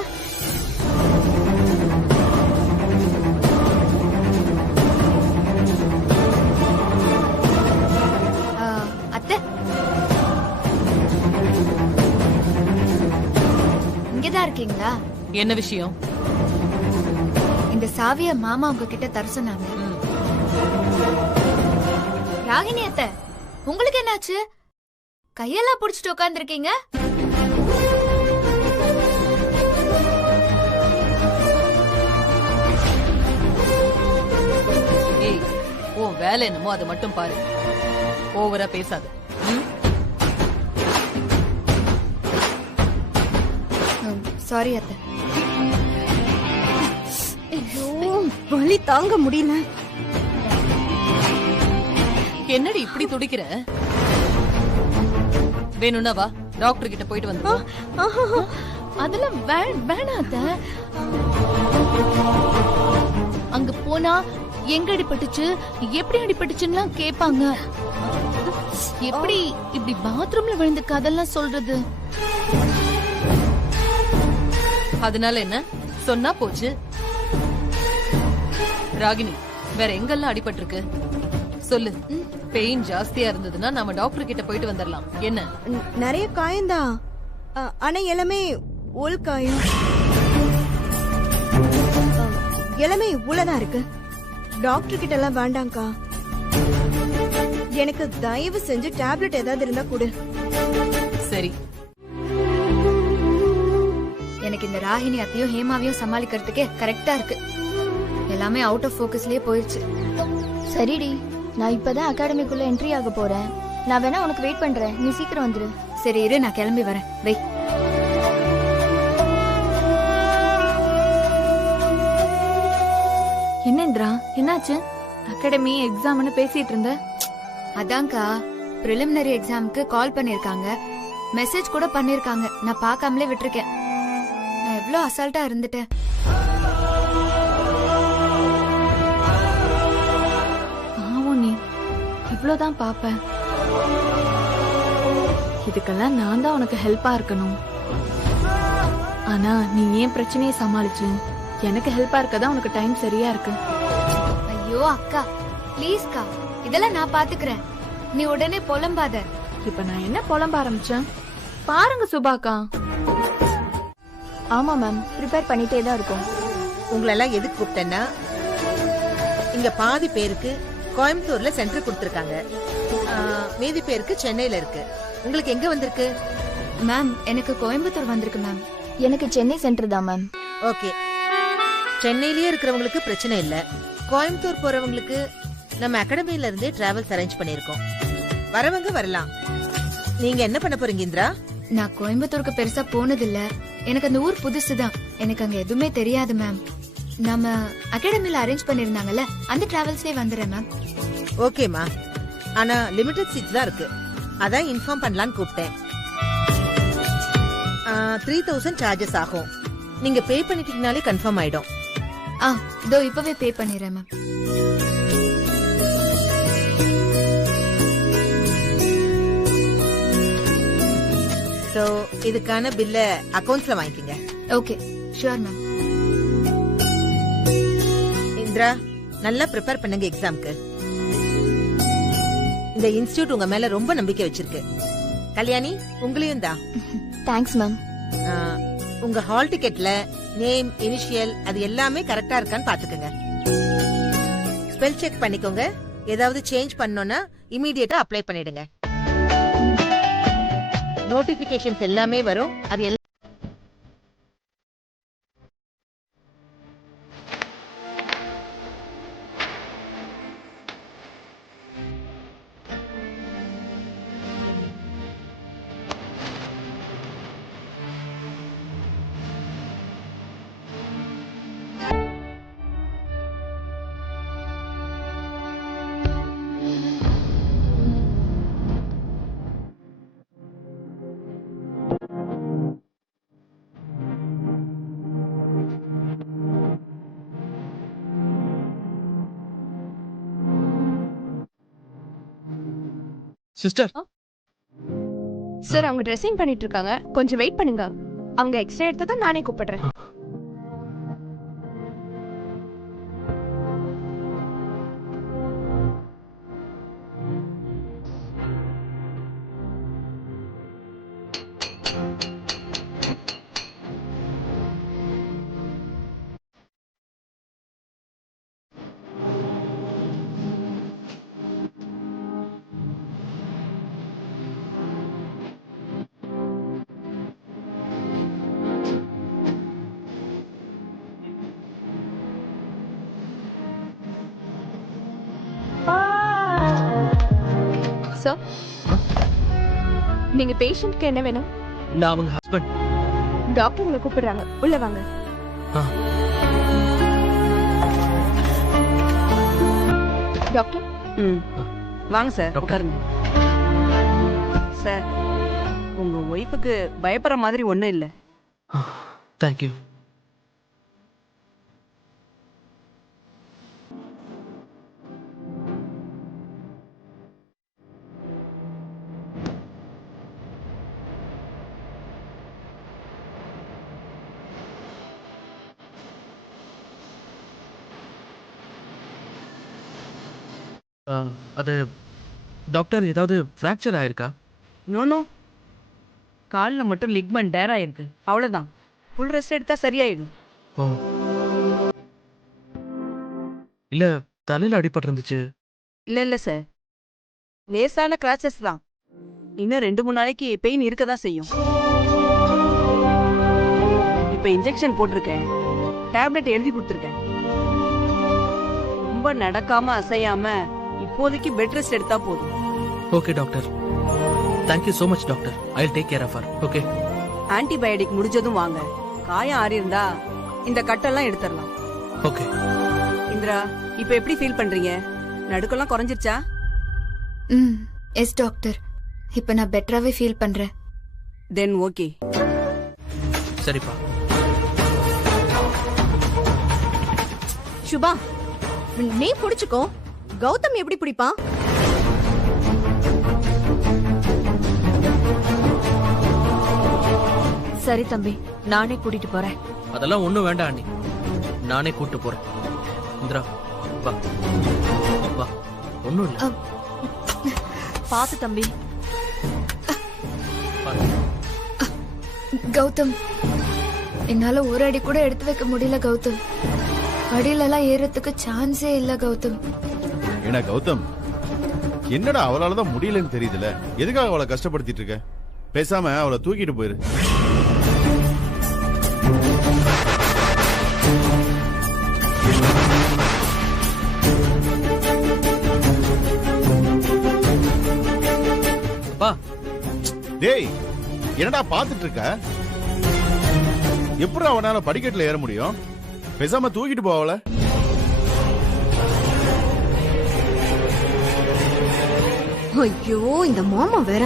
அத்தை இங்கதான் இருக்கீங்களா? என்ன விஷயம்? இந்த சாவிய மாமா உங்ககிட்ட தர சொன்னாங்க. ராகினி அத்தை, உங்களுக்கு என்னாச்சு? கையெல்லாம் புடிச்சிட்டு உட்கார்ந்துருக்கீங்க. ஏய், உன் வேலை என்னமோ அதை மட்டும் பாரு. ஓவரா பேசாத. சாரி அத்தை. வலி தாங்க முடியல. என்னடி இப்படி துடிக்கிற? வேணும்னா வா, டாக்டர் கிட்ட போயிட்டு வந்து. அதெல்லாம் வேணாம் அத்தை. அங்க போனா எங்க அடிபட்டுச்சு, எப்படி அடிபட்டுச்சுன்னு கேட்பாங்க. எப்படி இப்படி பாத்ரூம்ல விழுந்த கதெல்லாம் சொல்றது? அதனால என்ன சொன்னா போச்சு. ராகினி, வேற எங்கெல்லாம் அடிபட்டிருக்கு சொல்லு. பெயின் ஜாஸ்தியா இருந்ததுன்னா நம்ம டாக்டர் கிட்ட போயிட்டு வந்துடலாம். என்ன? நிறைய காயம்தான், ஆனா எல்லாமே உள் காயம். எல்லாமே உள்ளதான் இருக்கு. டாக்டர் கிட்ட எல்லாம் வேண்டாம்க்கா. எனக்கு தயவு செஞ்சு டேப்லெட் ஏதாவது இருந்தா கொடு. சரி. எனக்கு இந்த ராகினி அத்தையும் ஹேமாவையும் சமாளிக்கிறதுக்கே கரெக்டா இருக்கு. எல்லாமே அவுட் ஆஃப் ஃபோக்கஸ்லயே போயிருச்சு. சரிடி, நான் இப்பதான் அகாடமிக்குள்ள என்ட்ரி ஆக போறேன். நான் வேணா உனக்கு வெயிட் பண்றேன், நீ சீக்கிரம் வந்துரு. சரி இரு, நான் கிளம்பி வரேன். வை. என்னேந்திரா, என்னாச்சு? அகாடமி எக்ஸாம்னு பேசிட்டு இருந்த. அதான்க்கா, பிரிலிமினரி எக்ஸாமுக்கு கால் பண்ணிருக்காங்க, மெசேஜ் கூட பண்ணிருக்காங்க. நான் பார்க்காமலே விட்டுருக்கேன். நான் எவ்வளவு அசால்ட்டா இருந்துட்டேன். பாவம் நீ, இவ்வளவுதான் பாப்ப. இதுக்கெல்லாம் நான் தான் உனக்கு ஹெல்ப்பா இருக்கணும். ஆனா நீ ஏன் பிரச்சனையை சமாளிச்சு எனக்கு ஹெல்ப்பா இருக்கதான் உனக்கு டைம் சரியா இருக்கு. ஐயோ அக்கா, ப்ளீஸ்க்கா, இதெல்லாம் நான் பாத்துக்கிறேன். நீ உடனே புலம்பாத. இப்ப நான் என்ன புலம்ப ஆரம்பிச்சேன் பாருங்க சுபாக்கா. ஆமா மேம், ப்ரிப்பேர் பண்ணிட்டே தான் இருக்கோம். உங்களெல்லாம் எதுக்கு கூப்பிட்டேன்னா, இங்க பாதி பேருக்கு கோயம்புத்தூர்ல சென்டர் கொடுத்திருக்காங்க, மீதி பேருக்கு சென்னையில இருக்கு. உங்களுக்கு எங்க வந்திருக்கு? மேம் எனக்கு கோயம்புத்தூர் வந்திருக்கு மேம். எனக்கு சென்னை சென்டர் தான் மேம். ஓகே, சென்னையிலேயே இருக்கிறவங்களுக்கு பிரச்சனை இல்ல. கோயம்புத்தூர் போறவங்களுக்கு நம்ம அகாடமில இருந்தே டிராவல்ஸ் அரேஞ்ச் பண்ணிருக்கோம். வரவங்க வரலாம். நீங்க என்ன பண்ண போறீங்க இந்திரா? நான் கோயம்புத்தூருக்கு பெருசா போனதில்ல. எனக்கு அந்த ஊர் புதுசுதான். எனக்கு அங்க எதுவுமே தெரியாது மேம். நம்ம அகாடமில அரேஞ்ச் பண்ணிருந்தாங்கல்ல, அந்த டிராவல்ஸ்லயே வந்துடுறேன் மேம். ஓகேமா, ஆனா லிமிடெட் சீட்ஸ் தான் இருக்கு. அதான் இன்ஃபார்ம் பண்ணலான்னு கூப்பிட்டேன். 3000 சார்ஜஸ் ஆகும். நீங்க பே பண்ணிட்டீங்கனாலே கன்ஃபார்ம் ஆயிடும். இதோ இப்பவே பே பண்ணிடுறேன் மேம். சோ இதுக்கான பில்ல அக்கவுண்ட்ஸ்ல வாங்கிக்கங்க. Okay, sure ma'am. இந்திரா, நல்லா ப்ரிப்பேர் பண்ணுங்க எக்ஸாம்க்கு. இந்த இன்ஸ்டிடியூட் உங்க மேல ரொம்ப நம்பிக்கை வச்சிருக்கு. கல்யாணி, உங்களையும் தான். Thanks ma'am. உங்க ஹால் டிக்கெட்ல நேம், இனிஷியல் அது எல்லாமே கரெக்டா இருக்கான்னு பாத்துக்கங்க. ஸ்பெல் செக் பண்ணிக்கோங்க. ஏதாவது சேஞ்ச் பண்ணனும்னா இமிடியேட்டா அப்ளை பண்ணிடுங்க. நோட்டிபிகேஷன்ஸ் எல்லாமே வரும். அது எல்லாம் சிஸ்டர் சார் அவங்க ட்ரெஸ்ஸிங் பண்ணிட்டு இருக்காங்க, கொஞ்சம் வெயிட் பண்ணுங்க. அவங்க எக்ஸ்ரே எடுத்ததும் நானே கூப்பிடுறேன். சார், நீங்க பேஷண்ட்க்கு என்ன வேணும்? நான் அவங்க ஹஸ்பண்ட். டாக்டர் உங்களை கூப்பிடுறாங்க, உள்ள வாங்க. டாக்டர். வாங்க சார், உட்காருங்க. சார், உங்க ஒய்ஃபுக்கு பயப்படுற மாதிரி ஒண்ணும் இல்ல. தேங்க்யூ. அது டாக்டர், ஏதாவது ஃப்ராக்சர் ஆயிருக்கா? நோ, காலில் மட்டும் லிக்மெண்ட் டேர் ஆயிருக்கு, அவ்வளோதான். ஃபுல் ரெஸ்ட் எடுத்தா சரியாயிடும். ஓ, இல்ல தலையில அடிபட்டு இருந்துச்சு. இல்ல சார், லேசான கிராச்சஸ் தான். இன்னும் 2-3 நாளைக்கு பெயின் இருக்க தான் செய்யும். இப்போ இன்ஜெக்ஷன் போட்டிருக்கேன், டேப்லெட் எழுதி கொடுத்துருக்கேன். ரொம்ப நடக்காம அசையாம இப்போதைக்கு பெட் ரெஸ்ட் எடுத்தா போதும். Okay doctor, thank you so much doctor. I will take care of her. Okay. Antibiotic முடிஞ்சதும் வாங்க. காயம் ஆறி இருந்தா இந்த கட்டெல்லாம் எடுத்துடலாம். ஓகே. இந்திரா, இப்போ எப்படி ஃபீல் பண்றீங்க? நடுக்கெல்லாம் குறைஞ்சிருச்சா? எஸ் டாக்டர், இப்போ நான் பெட்டராவே ஃபீல் பண்றேன். Then okay. சரிப்பா. சுபா, நீ புடிச்சுக்கோ. கௌதம் எப்படி பிடிப்பான்? சரி தம்பி, நானே கூட்டிட்டு போறேன். அதெல்லாம் ஒண்ணும் வேண்டாம் அண்ணி, நானே கூட்டு போறேன். இந்திரா வா வா, ஒண்ணும் இல்ல. பாத்து தம்பி. கௌதம், என்னால ஒரு அடி கூட எடுத்து வைக்க முடியல கௌதம். அடியிலலாம் ஏறதுக்கு சான்ஸே இல்ல கௌதம். ஏன்னா கௌதம், என்னடா அவளாலதான் முடியலன்னு தெரியுதுல, எதுக்காக அவளை கஷ்டப்படுத்திட்டு இருக்க? பேசாம அவளை தூக்கிட்டு போயிரு. டேய், என்னடா பாத்துட்டு இருக்க? எப்படி அவனால படிக்கட்டுல ஏற முடியும்? பேசாம தூக்கிட்டு போவல. ஐயோ, இந்த மாமா வேற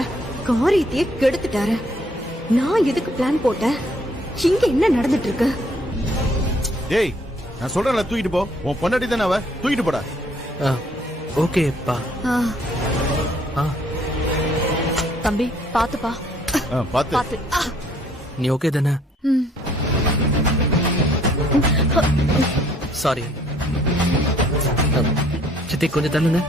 காரியத்தையே கெடுத்துட்டாரு. நான் எதுக்கு பிளான் போட்டேன்? இங்க என்ன நடந்துட்டு இருக்கு? டேய், நான் சொல்றேன்ல, தூக்கிட்டு போ. உன் பொண்டாட்டி தானே அவ, தூக்கிட்டு போடா. ஓகேப்பா. தம்பி பாத்துப்பா. பாத்து. நீ ஓகே தானே? சாரி சித்தி, கொஞ்சம் தள்ளுங்க.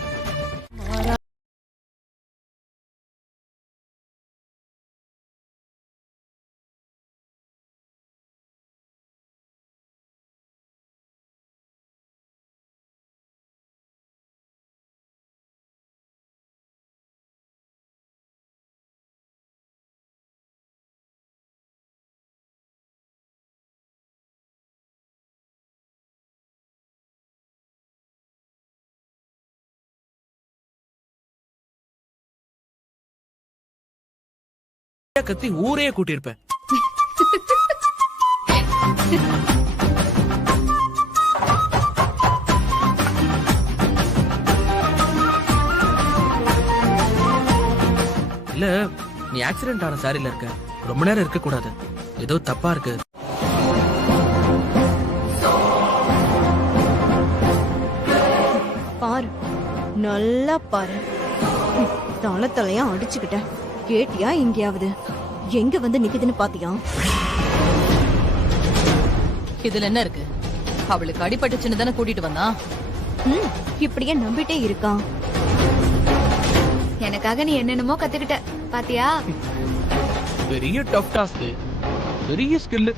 கத்தி ஊரே கூட்டியிருப்பேன். இல்ல, நீ ஆக்சிடென்ட் ஆன சாரில இருக்க, ரொம்ப நேரம் இருக்க கூடாது. ஏதோ தப்பா இருக்கு. பாரு, நல்லா பாரு. தலையா அடிச்சுக்கிட்ட. கேட்டியா எங்கேயாவது? எங்க வந்து நிக்குதுன்னு பாத்தியா? இதுல என்ன இருக்கு? அவளுக்கு அடிபட்டுச்சுன்னு தானே கூட்டிட்டு வந்தான். இப்படியே நம்பிட்டே இருக்கான். எனக்காக நீ என்னென்னமோ கத்துக்கிட்ட பாத்தியா? பெரிய டஃப் டாஸ்க், பெரிய ஸ்கில்,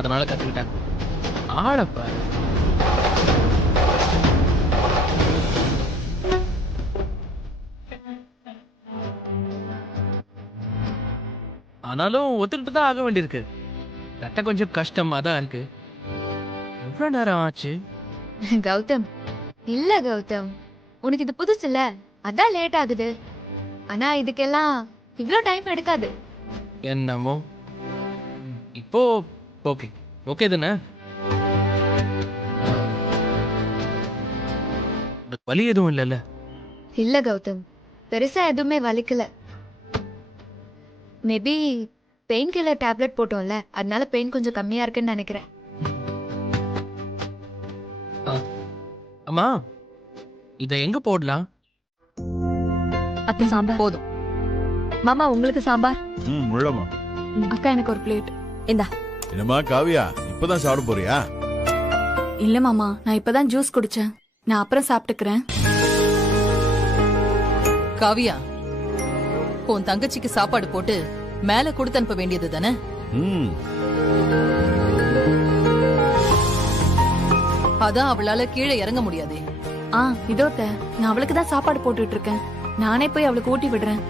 அதனால கத்துக்கிட்டேன். ஆளப்ப ஆனாலும் ஒத்துக்கிட்டு தான் ஆக வேண்டியிருக்கு. கட்ட கொஞ்சம் கஷ்டமா தான் இருக்கு. எவ்வளவு நேரம் ஆச்சு? கௌதம் இல்ல கௌதம், உனக்கு இது புதுசு இல்ல, அதான் லேட் ஆகுது. ஆனா இதுக்கெல்லாம் இவ்ளோ டைம் எடுக்காது. என்னமோ இப்போ ஓகே ஓகே தானே? வலி எதுவும் இல்லைல்ல? இல்ல கௌதம், பெருசா எதுவுமே வலிக்கல. மேபி பெயின் கில்லர் டேப்லெட் போட்டோம்ல, அதனால பெயின் கொஞ்சம் கம்மியா இருக்குன்னு நினைக்கிறேன். அம்மா, இத எங்க போடலாம்? அத்தை சாம்பார் போதும். மாமா உங்களுக்கு சாம்பார். முள்ளமா அக்கா எனக்கு ஒரு பிளேட். இந்தா. என்னம்மா காவியா, இப்பதான் சாப்பிட போறியா? இல்ல மாமா, நான் இப்பதான் ஜூஸ் குடிச்சேன். நான் அப்புறம் சாப்பிட்டுக்கிறேன். காவியா, உன் தங்கச்சிக்கு சாப்பாடு போட்டு மேல கொடுத்து அனுப்ப வேண்டியது தானே? அதான் அவளால கீழே இறங்க முடியாதே. இதோ அத்தை, நான் அவளுக்கு தான் சாப்பாடு போட்டுட்டு இருக்கேன். நானே போய் அவளுக்கு ஊட்டி விடுறேன்.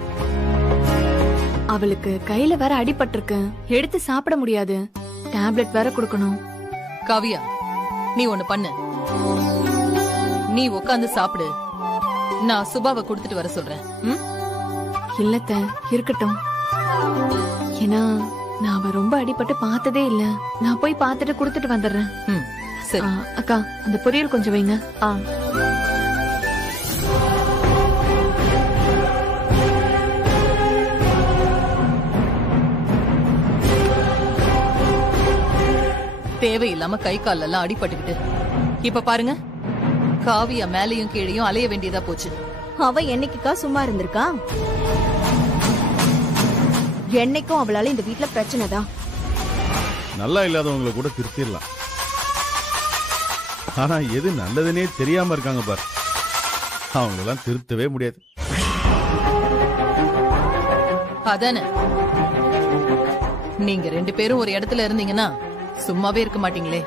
அவளுக்கு கையில வேற அடிபட்டிருக்கு, எடுத்து சாப்பிட முடியாது. டேப்லெட் வேற கொடுக்கணும். காவியா, நீ ஒண்ணு பண்ணு. நீ உட்காந்து சாப்பிடு. நான் சுபாவை கொடுத்துட்டு வர சொல்றேன். இல்லத்த, இருக்கட்டும். ஏன்னா நான் அவ ரொம்ப அடிபட்டு பார்த்ததே இல்ல. நான் போய் பார்த்துட்டு கொடுத்துட்டு வந்துடுறேன். சரி. அக்கா, அந்த பொரியல் கொஞ்சம் வைங்க. தேவையில்லாம கை கால் எல்லாம் அடிபட்டுக்கிட்டு இப்ப பாருங்க, காவியா மேலையும் கீழையும் அலைய வேண்டியதா போச்சு. அவ என்னைக்குக்கா சும்மா இருந்திருக்கா? என்னைக்கும் அவளால இந்த வீட்ல பிரச்சனை தான். நல்லா இல்லாதவங்களை கூட திருத்திடலாம். ஆனா எது நல்லதுன்னே தெரியாம இருக்காங்க பார், அவங்களெல்லாம் திருத்தவே முடியாது. அதானே, நீங்க 2 பேரும் ஒரு இடத்துல இருந்தீங்கன்னா சும்மாவே இருக்க மாட்டீங்களே.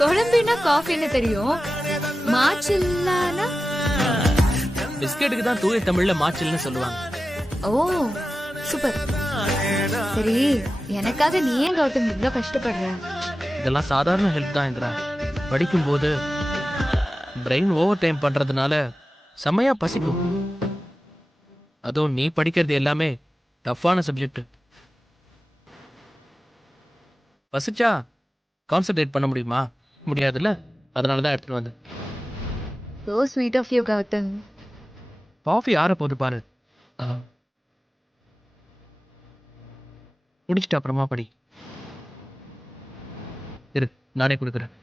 குழம்பினா காஃபின்னு தெரியும், மாச்சில்லானா பிஸ்கெட்டுக்கு தான் தூய தமிழ்ல மாச்சல்னு சொல்லுவாங்க. ஓ சூப்பர். சரி, எனக்காக நீ ஏன் கௌதம் இவ்வளவு கஷ்டப்படுற? இதெல்லாம் சாதாரண ஹெல்ப் தான் இந்திரா. படிக்கும்போது பிரெயின் ஓவர் டைம் பண்றதுனால செமையா பசிக்கும். அதுவும் நீ படிக்கிறது எல்லாமே டஃப்பான சப்ஜெக்ட். பசிச்சா கான்சென்ட்ரேட் பண்ண முடியுமா? முடியாதுல்ல. அதனால தான் எடுத்துட்டு வந்தேன். So sweet of you Gautham. Coffee ஆற போது பாரு. குடிச்சிட்டு அப்புறமா படி. இரு, நானே கொடுக்குறேன்.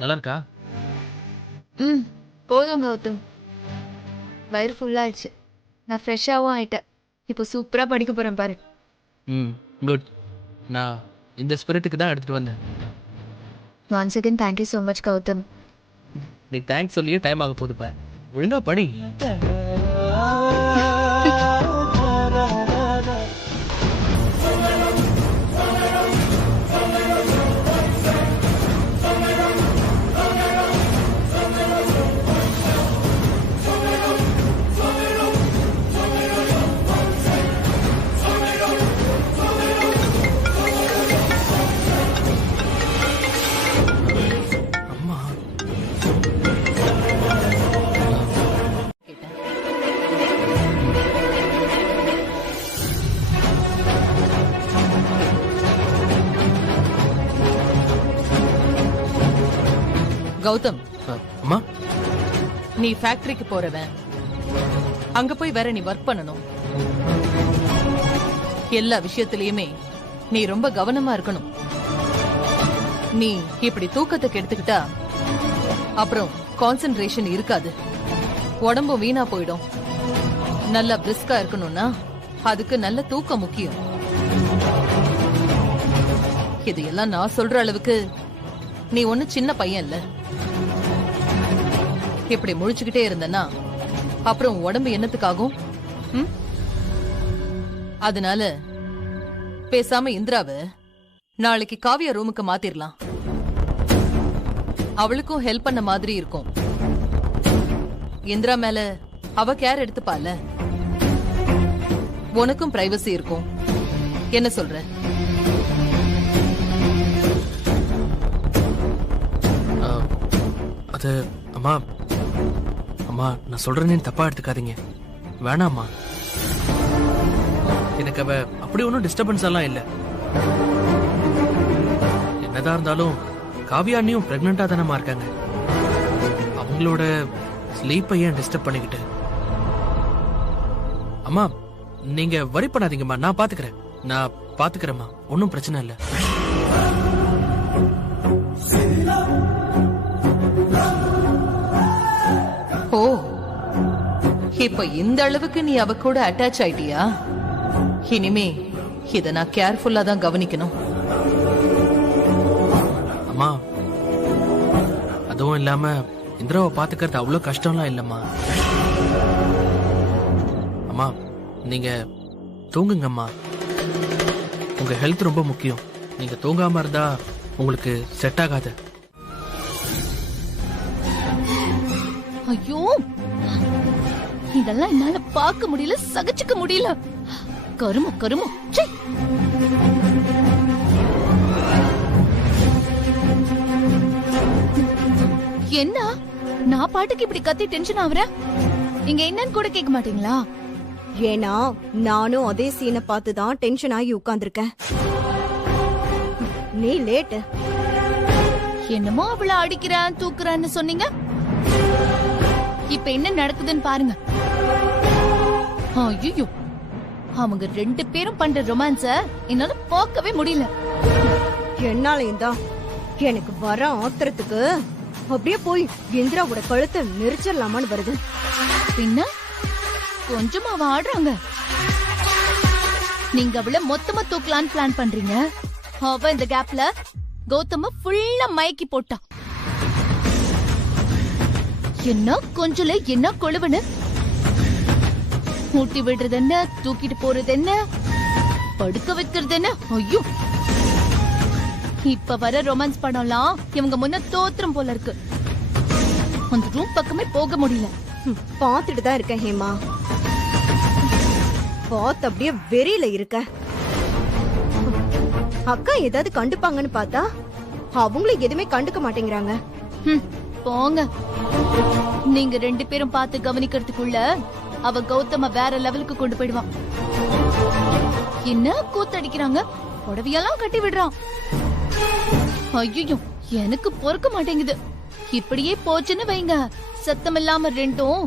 நல்லா இருக்கா? போதும் கௌதம், வயிறு ஃபுல்லாயிடுச்சு. நான் ஃப்ரெஷ்ஷாகவும் ஆயிட்டேன். இப்போ சூப்பரா படிக்க போறேன் பாரு. குட். நான் இந்த ஸ்பிரிட்டுக்கு தான் எடுத்துட்டு வந்தேன். Once again thank you so much Gautham. நீ தேங்க்ஸ் சொல்லியே டைம் ஆக போகுதுப்பா. ஒழுங்கா படி. கௌதம், அம்மா நீ ஃபேக்டரிக்கு போறவன். அங்க போய் வேற நீ ஒர்க் பண்ணணும். எல்லா விஷயத்திலயுமே நீ ரொம்ப கவனமா இருக்கணும். நீ இப்படி தூக்கத்துக்கு எடுத்துக்கிட்டா அப்புறம் கான்சென்ட்ரேஷன் இருக்காது, உடம்பும் வீணா போயிடும். நல்லா பிரிஸ்கா இருக்கணும்னா அதுக்கு நல்ல தூக்கம் முக்கியம். இது எல்லாம் நான் சொல்ற அளவுக்கு நீ ஒண்ணு சின்ன பையன் இல்ல. இப்படி முழிச்சுக்கிட்டே இருந்தனா அப்புறம் உடம்பு என்னத்துக்காகும்? அதனால பேசாம இந்திராவை நாளைக்கு காவியா ரூமுக்கு மாத்திரலாம். அவளுக்கும் ஹெல்ப் பண்ண மாதிரி இருக்கும். இந்திரா மேல அவ கேர் எடுத்துப்பால, உனக்கும் பிரைவசி இருக்கும். என்ன சொல்ற? அது அம்மா அம்மா நான் சொல்றேன்னு தப்பா எடுத்துக்காதீங்க. வேணாம்மா, எனக்கு அவ அப்படி ஒன்றும் டிஸ்டர்பன்ஸ் எல்லாம் இல்லை. என்னதான் இருந்தாலும் காவியாண்ணியும் பிரெக்னண்டா தானமா இருக்காங்க. அவங்களோட ஸ்லீப்பை ஏன் டிஸ்டர்ப் பண்ணிக்கிட்டு? அம்மா நீங்க வரி பண்ணாதீங்கம்மா, நான் பாத்துக்கிறேன். நான் பாத்துக்கிறேம்மா, ஒன்றும் பிரச்சனை இல்லை. ஓ, இப்ப இந்த அளவுக்கு நீ அவ கூட அட்டாச் ஆயிட்டியா? இனிமே இத நான் கேர்ஃபுல்லா தான் கவனிக்கணும். அம்மா அதுவும் இல்லாம இந்திராவை பாத்துக்கிறது அவ்வளவு கஷ்டம்லாம் இல்லம்மா. அம்மா நீங்க தூங்குங்கம்மா, உங்க ஹெல்த் ரொம்ப முக்கியம். நீங்க தூங்காம இருந்தா உங்களுக்கு செட் ஆகாது. ஐயோ, இதெல்லாம் என்னால பார்க்க முடியல, சகிச்சுக்க முடியல. கரும கரும. என்ன நான் பாட்டுக்கு இப்படி கத்தி டென்ஷன் ஆகுறேன்? இங்க என்னன்னு கூட கேட்க மாட்டீங்களா? ஏன்னா நானும் அதே சீனை பார்த்துதான் டென்ஷன் ஆகி உட்கார்ந்திருக்கேன். நீ லேட்டு. என்னமோ அவள அடிக்கிறேன் தூக்குறேன்னு சொன்னீங்க. இப்ப என்ன நடக்குதுன்னு பாருங்க. ஐயோ, அவங்க 2 பேரும் பண்ற ரொமான்ஸ என்னால பார்க்கவே முடியல. என்னாலையும் தான் எனக்கு வர ஆத்திரத்துக்கு அப்படியே போய் இந்திராவோட கழுத்தை நெரிச்சிடலாமான்னு வருது. பின்ன கொஞ்சமா அவ ஆடுறாங்க. நீங்க அவள மொத்தமா தூக்கலான்னு பிளான் பண்றீங்க. அவ இந்த கேப்ல கௌதம ஃபுல்லா மயக்கி போட்டா. என்ன கொஞ்சல என்ன கொழுவனு ஊட்டி விடுறது என்ன, தூக்கிட்டு போறது என்ன, படுக்க வைக்கிறது என்ன? ஐயோ, இப்ப வர ரொமான்ஸ் படம்லாம் இவங்க முன்ன தோத்திரம் போல இருக்கு. அந்த ரூம் பக்கமே போக முடியல. பாத்துட்டு தான் இருக்கேன் ஹேமா. பாத்து அப்படியே வெறியில இருக்க. அக்கா ஏதாவது கண்டுப்பாங்கன்னு பார்த்தா அவங்களும் எதுவுமே கண்டுக்க மாட்டேங்கிறாங்க. போங்க, நீங்க 2 பேரும் பார்த்து கவனிக்கிறதுக்குள்ள அவ கௌதம வேற லெவலுக்கு கொண்டு போயிடுவான். என்ன கூத்தடிக்கிறாங்க, புடவையெல்லாம் கட்டி விடுறான். ஐயோ, எனக்கு பொறுக்க மாட்டேங்குது. இப்படியே போச்சுன்னு வைங்க, சத்தம் இல்லாம 2ம்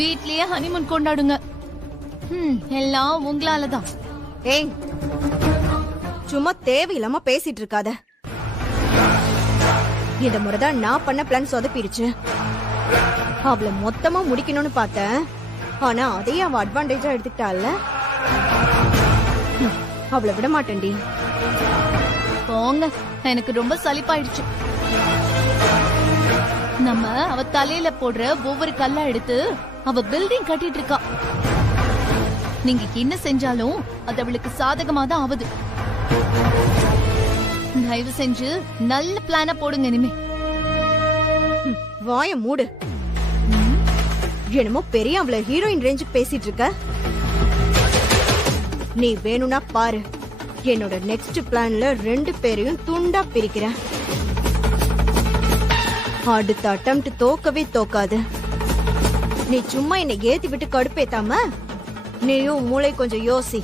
வீட்லயே ஹனிமூன் கொண்டாடுங்க. எல்லாம் உங்களாலதான். ஏய், சும்மா தேவையில்லாம பேசிட்டு இருக்காத. இந்த முறைதான் நான் பண்ண பிளான் சொதப்பிருச்சு. அவளை மொத்தமா முடிக்கணும்னு பார்த்தேன். ஆனா அதையே அவ அட்வான்டேஜா எடுத்துக்கிட்டால. அவளை விட மாட்டேன்டி. போங்க, எனக்கு ரொம்ப சலிப்பாயிடுச்சு. நம்ம அவ தலையில போடுற ஒவ்வொரு கல்லா எடுத்து அவ பில்டிங் கட்டிட்டு இருக்கா. நீங்க என்ன செஞ்சாலும் அது அவளுக்கு சாதகமா தான் ஆகுது. தயவு செஞ்சு நல்ல பிளான போடுங்க இனிமே. வாய மூடு. என்னமோ பெரிய அவளை ஹீரோயின் ரேஞ்சுக்கு பேசிட்டு இருக்க. நீ வேணும்னா பாரு, என்னோட நெக்ஸ்ட் பிளான்ல 2 பேரையும் துண்டா பிரிக்கிறேன். அடுத்த அட்டெம்ப்ட் தோக்கவே தோக்காது. நீ சும்மா என்னை ஏத்தி விட்டு கடுப்பேத்தாம நீயும் மூளை கொஞ்சம் யோசி.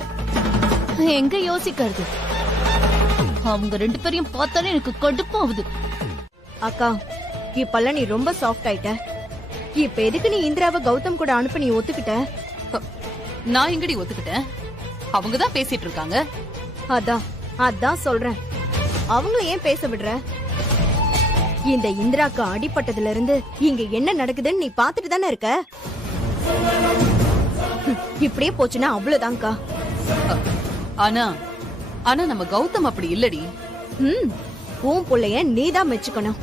எங்க யோசிக்கிறது? அவங்க 2 பேரையும் பார்த்தாலே எனக்கு கடுப்பாகுது. அக்கா, இப்பெல்லாம் நீ ரொம்ப சாஃப்ட் ஆயிட்ட. இப்ப எதுக்கு நீ இந்திராவை கௌதம் கூட அனுப்ப நீ ஒத்துக்கிட்ட? நான் எங்கடி ஒத்துக்கிட்டேன்? அவங்க தான் பேசிட்டு இருக்காங்க. அதான் சொல்றேன். அவங்கள ஏன் பேச விடுற? இந்த இந்திராக்கு அடிபட்டதுல இருந்து இங்க என்ன நடக்குதுன்னு நீ பாத்துட்டு தானே இருக்க. இப்படியே போச்சுன்னா அவ்வளவுதான்க்கா. ஆனா ஆனா நம்ம கௌதம் அப்படி இல்லடி. உன் புள்ளைய நீதான் மெச்சுக்கணும்.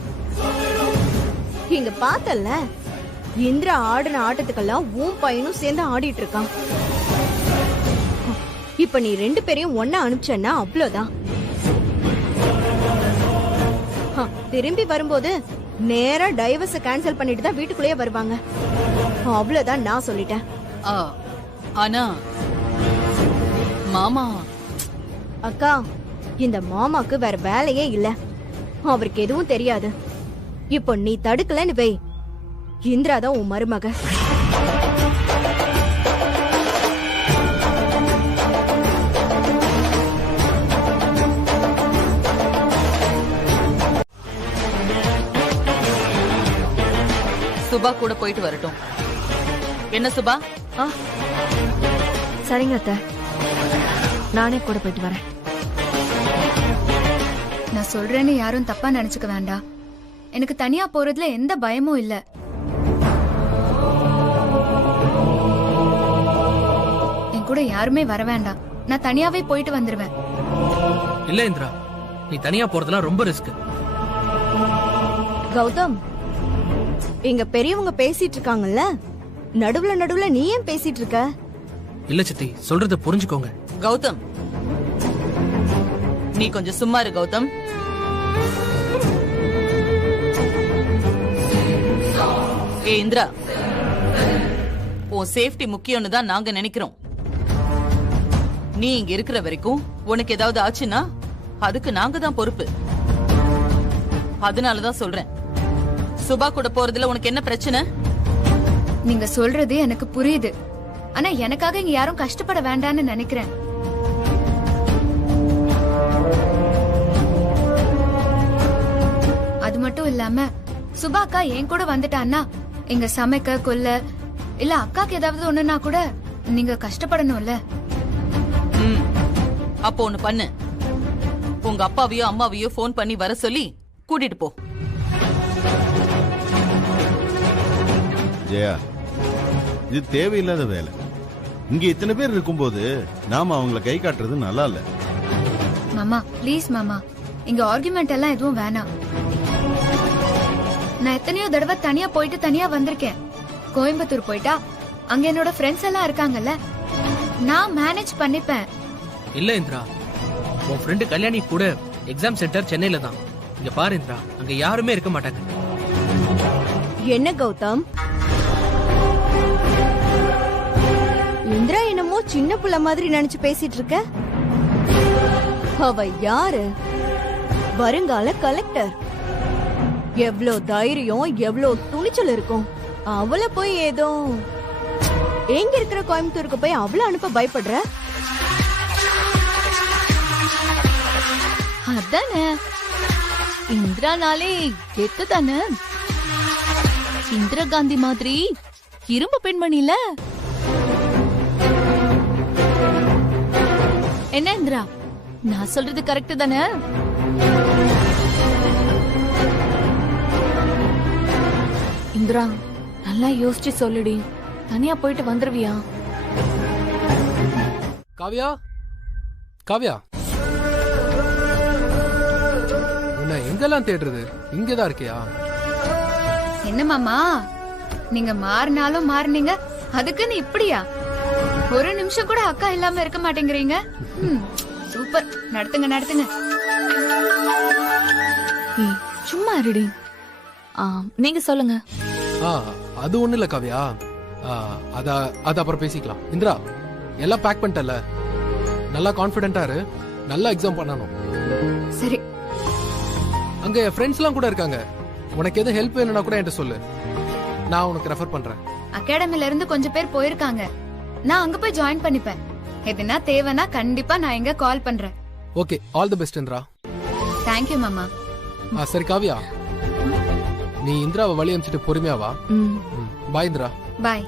இங்க பார்த்தல்ல, இந்திரா ஆடின ஆட்டத்துக்கெல்லாம் உன் பையனும் சேர்ந்து ஆடிட்டு இருக்கான். இப்ப நீ 2 பேரையும் ஒன்னா அனுப்பிச்சன்னா அவ்வளவுதான். திரும்பி வரும்போது நேரா டைவர்ஸ கேன்சல் பண்ணிட்டு தான் வீட்டுக்குள்ளேயே வருவாங்க. அவ்வளவுதான் நான் சொல்லிட்டேன். ஆனா மாமா. அக்கா, இந்த மாமாக்கு வேற வேலையே இல்ல. அவருக்கு எதுவும் தெரியாது. இப்போ நீ தடுக்கலன்னு வை, இந்திரா தான் உன் மருமக. சுபா கூட போயிட்டு வரட்டும். என்ன சுபா? சரிங்க அத்தை, நானே கூட போயிட்டு வரேன். நான் சொல்றேன்னு யாரும் தப்பா நினைச்சுக்க வேண்டாம். எனக்கு தனியா போறதுல எந்த பயமும் இல்ல. என் கூட யாருமே வர வேண்டாம். நான் தனியாவே போயிட்டு வந்துருவேன். இல்ல இந்திரா, நீ தனியா போறதுலாம் ரொம்ப ரிஸ்க். கௌதம், இங்க பெரியவங்க பேசிட்டு இருக்காங்கல்ல, நடுவுல நீ ஏன் பேசிட்டு இருக்க? இல்ல சித்தி, சொல்றத புரிஞ்சுக்கோங்க. கௌதம், நீ கொஞ்சம் சும்மா இரு கௌதம். ஏ இந்திரா, உன் சேஃப்டி முக்கியம்னு தான் நாங்க நினைக்கிறோம். நீ இங்க இருக்கிற வரைக்கும் உனக்கு ஏதாவது ஆச்சுன்னா அதுக்கு நாங்க தான் பொறுப்பு. அதனாலதான் சொல்றேன், சுபா கூட போறதுல உனக்கு என்ன பிரச்சனை? நீங்க சொல்றது எனக்கு புரியுது. ஆனா எனக்காக இங்க யாரும் கஷ்டப்பட வேண்டாம்னு நினைக்கிறேன். அது மட்டும் இல்லாம சுபாக்கா என் கூட வந்துட்டான்னா இங்க சமைக்க கொல்ல இல்ல அக்காக்கு ஏதாவது ஒண்ணுன்னா கூட நீங்க கஷ்டப்படணும்ல. அப்போ ஒண்ணு பண்ணு, உங்க அப்பாவையோ அம்மாவையோ போன் பண்ணி வர சொல்லி கூட்டிட்டு போ. ஜெயா, இது தேவையில்லாத வேலை. இங்க இத்தனை பேர் இருக்கும்போது நாம அவங்கள கை காட்டுறது நல்லா இல்ல. மாமா ப்ளீஸ் மாமா, இங்க ஆர்குமெண்ட் எல்லாம் எதுவும் வேணாம். நான் எத்தனையோ தடவை தனியா போயிட்டு தனியா வந்திருக்கேன். கோயம்புத்தூர் போயிட்டா அங்க என்னோட ஃப்ரெண்ட்ஸ் எல்லாம் இருக்காங்கல்ல, நான் மேனேஜ் பண்ணிப்பேன். இல்ல இந்திரா, உன் ஃப்ரெண்டு கல்யாணி கூட எக்ஸாம் சென்டர் சென்னையில தான். இங்க பாரு இந்திரா, அங்க யாருமே இருக்க மாட்டாங்க. என்ன கௌதம், இந்திரா என்னமோ சின்ன புள்ள மாதிரி நினைச்சு பேசிட்டு இருக்க? அவ யாரு? வருங்கால கலெக்டர். எவ்ளோ தைரியம், எவ்ளோ துணிச்சல் இருக்கும். அவளை போய் ஏதோ எங்க இருக்கிற கோயம்புத்தூருக்கு போய் அவளை அனுப்ப பயப்படுற? அதானே, இந்திரானாலே கெத்து தானே. இந்திரா காந்தி மாதிரி இரும்பு பெண்மணில. என்ன இந்திரா, நான் சொல்றது கரெக்ட் தானே? இந்திரா, நல்லா யோசிச்சு சொல்லுடி. தனியா போயிட்டு வந்துருவியா? காவ்யா, காவ்யா, உன்னை எங்கெல்லாம் தேடுறது? இங்கதான் இருக்கியா? என்ன மாமா, நீங்க மாறினாலும் மாறினீங்க, அதுக்குன்னு இப்படியா? ஒரு நிமிஷம் கூட அக்கா இல்லாம இருக்க மாட்டேங்கிறீங்க. சூப்பர், நடத்துங்க நடத்துங்க. சும்மா இருடி. நீங்க சொல்லுங்க. அது ஒண்ணு இல்ல காவ்யா, அத அப்புறம் பேசிக்கலாம். இந்திரா, எல்லாம் பேக் பண்ணிட்டல, நல்லா கான்பிடென்ட்டா இரு. நல்லா எக்ஸாம் பண்ணணும். சரி. அங்க என் ஃப்ரெண்ட்ஸ் எல்லாம் கூட இருக்காங்க. உனக்கு எது ஹெல்ப் வேணும்னா கூட என்கிட்ட சொல்லு, நான் உனக்கு ரெஃபர் பண்றேன். அகாடமில இருந்து கொஞ்சம் பேர் போயிருக்காங்க, நான் அங்க போய் ஜாயின் பண்ணிப்பேன். எதுனா தேவைன்னா கண்டிப்பா நான் எங்க கால் பண்றேன். Okay, all the best Indira. Thank you மாமா. சரி காவ்யா, நீ இந்திராவை வழி அனுப்பிச்சிட்டு பொறுமையா வா. பாய் இந்திரா. பாய்.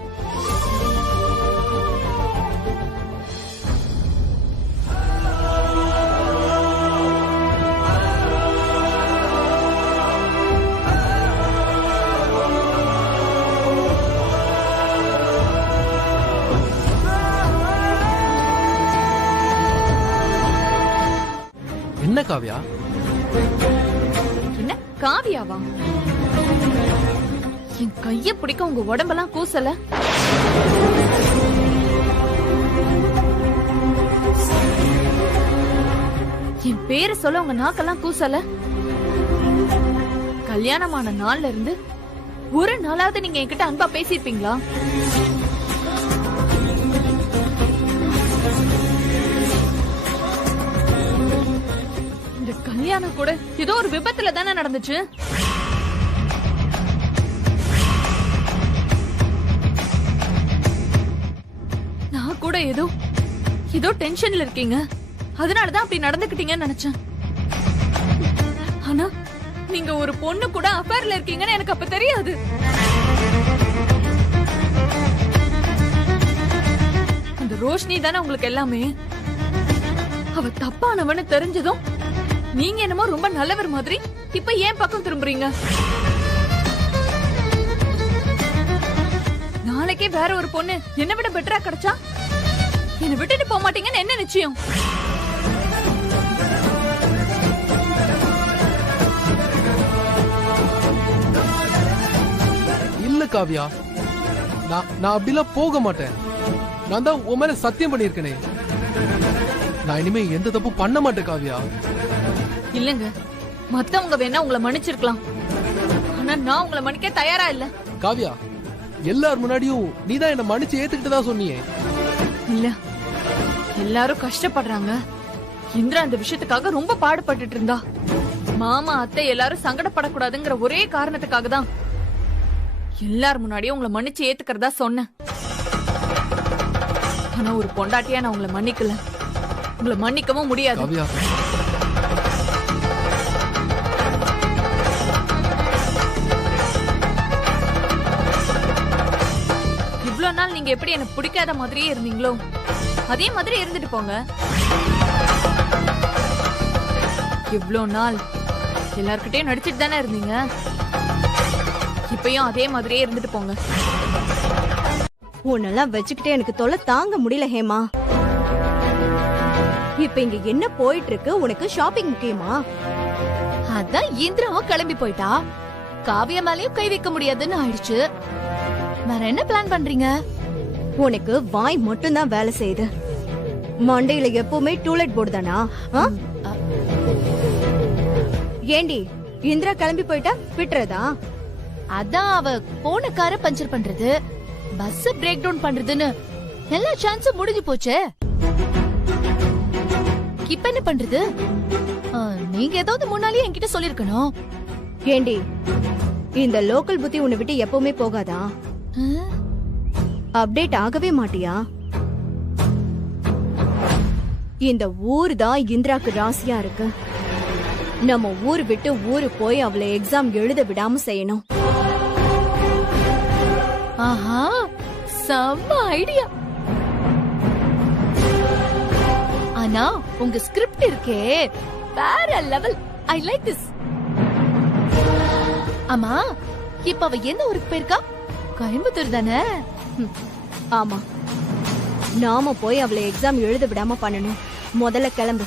என்ன காவியா? என்ன காவியாவா? என் கைய பிடிக்க உங்க உடம்பெல்லாம் கூசல? என் பேரை சொல்ல உங்க நாக்கெல்லாம் கூசல? கல்யாணமான நாள்ல இருந்து ஒரு நாளாவது நீங்க என்கிட்ட அன்பா பேசிருப்பீங்களா? இந்த கல்யாணம் கூட ஏதோ ஒரு விபத்துல தானே நடந்துச்சு. நான் கூட ஏதோ டென்ஷன்ல இருக்கீங்க, அதனாலதான் அப்படி நடந்துக்கிட்டீங்கன்னு நினைச்சேன். ஆனா நீங்க ஒரு பொண்ணு கூட அஃபேர்ல இருக்கீங்கன்னு எனக்கு அப்ப தெரியாது. அந்த ரோஷினி தானே உங்களுக்கு எல்லாமே. அவ தப்பானவன்னு தெரிஞ்சதும் நீங்க என்னமோ ரொம்ப நல்லவர் மாதிரி இப்ப ஏன் பக்கம் திரும்புறீங்க? நாளைக்கே வேற ஒரு பொண்ணு என்ன விட பெட்டரா கிடைச்சா என்ன விட்டுட்டு போக மாட்டீங்கன்னு என்ன நிச்சயம்? இல்ல காவியா, நான் அப்படிலாம் போக மாட்டேன். நான் தான் உன் மேல சத்தியம் பண்ணிருக்கேனே. நான் இனிமே எந்த தப்பு பண்ண மாட்டேன் காவியா. இல்லங்க, மத்தவங்க வேணா உங்களை மன்னிச்சிருக்கலாம், ஆனா நான் உங்களை மன்னிக்க தயாரா இல்ல. காவியா, எல்லார் முன்னாடியும் நீதான் என்ன மன்னிச்சு ஏத்துக்கிட்டு தான் சொன்னியே. இல்ல, எல்லாரும் கஷ்டப்படுறாங்க. இந்திரா அந்த விஷயத்துக்காக ரொம்ப பாடுபட்டுட்டு இருந்தா. மாமா அத்தை எல்லாரும் சங்கடப்படக்கூடாதுங்கிற ஒரே காரணத்துக்காக தான் எல்லார் முன்னாடியும் உங்களை மன்னிச்சு ஏத்துக்கிறதா சொன்னேன். ஆனா ஒரு பொண்டாட்டியா நான் உங்களை மன்னிக்கல, உங்களை மன்னிக்கவும் முடியாது. இவ்வளவு நாள் நீங்க எப்படி எனக்கு பிடிக்காத மாதிரியே இருந்தீங்களோ அதே மாதிரி இருந்துட்டு போங்க. இவ்வளவு நாள் எல்லார்கிட்டயும் நடிச்சிட்டு தானே இருந்தீங்க, இப்பயும் அதே மாதிரியே இருந்துட்டு போங்க. உன்னெல்லாம் வச்சுக்கிட்டே எனக்கு தொலை தாங்க முடியல ஹேமா. இப்ப இங்க என்ன போயிட்டு இருக்கு? உனக்கு ஷாப்பிங் முக்கியமா? அதான் இந்திராவும் கிளம்பி போயிட்டா, காவியா மேலயும் கை வைக்க முடியாதுன்னு ஆயிடுச்சு. வேற என்ன பிளான் பண்றீங்க? உனக்கு வாய் மட்டும் தான் வேலை செய்யுது. மண்டையில எப்பவுமே டூலெட் போர்டு தானா? ஏண்டி இந்திரா கிளம்பி போயிட்டா விட்டுறதா? அதான் அவ போன காரை பஞ்சர் பண்றது, பஸ் பிரேக் டவுன் பண்றதுன்னு எல்லா சான்ஸும் முடிஞ்சு போச்சே. இப்ப என்ன பண்றது? நீங்க ஏதாவது முன்னாலேயே என்கிட்ட சொல்லிருக்கணும். ஏண்டி இந்த லோக்கல் புத்தி உன்னை விட்டு எப்பவுமே போகாதா? அப்டேட் ஆகவே மாட்டியா? இந்த ஊர் தான் இந்திராக்கு ராசியா இருக்கு. நம்ம ஊர் விட்டு ஊரு போய் அவளை எக்ஸாம் எழுத விடாம செய்யணும். ஆஹா, செம்ம ஐடியா. ஆனா உங்க ஸ்கிரிப்ட் இருக்கே வேற லெவல். I like this. ஆமா, இப்ப அவ எந்த ஊருக்கு போயிருக்கா? கோயம்புத்தூர் தானே? ஆமா, நாம போய் அவளை எக்ஸாம் எழுத விடாம பண்ணணும். முதல்ல கிளம்பு.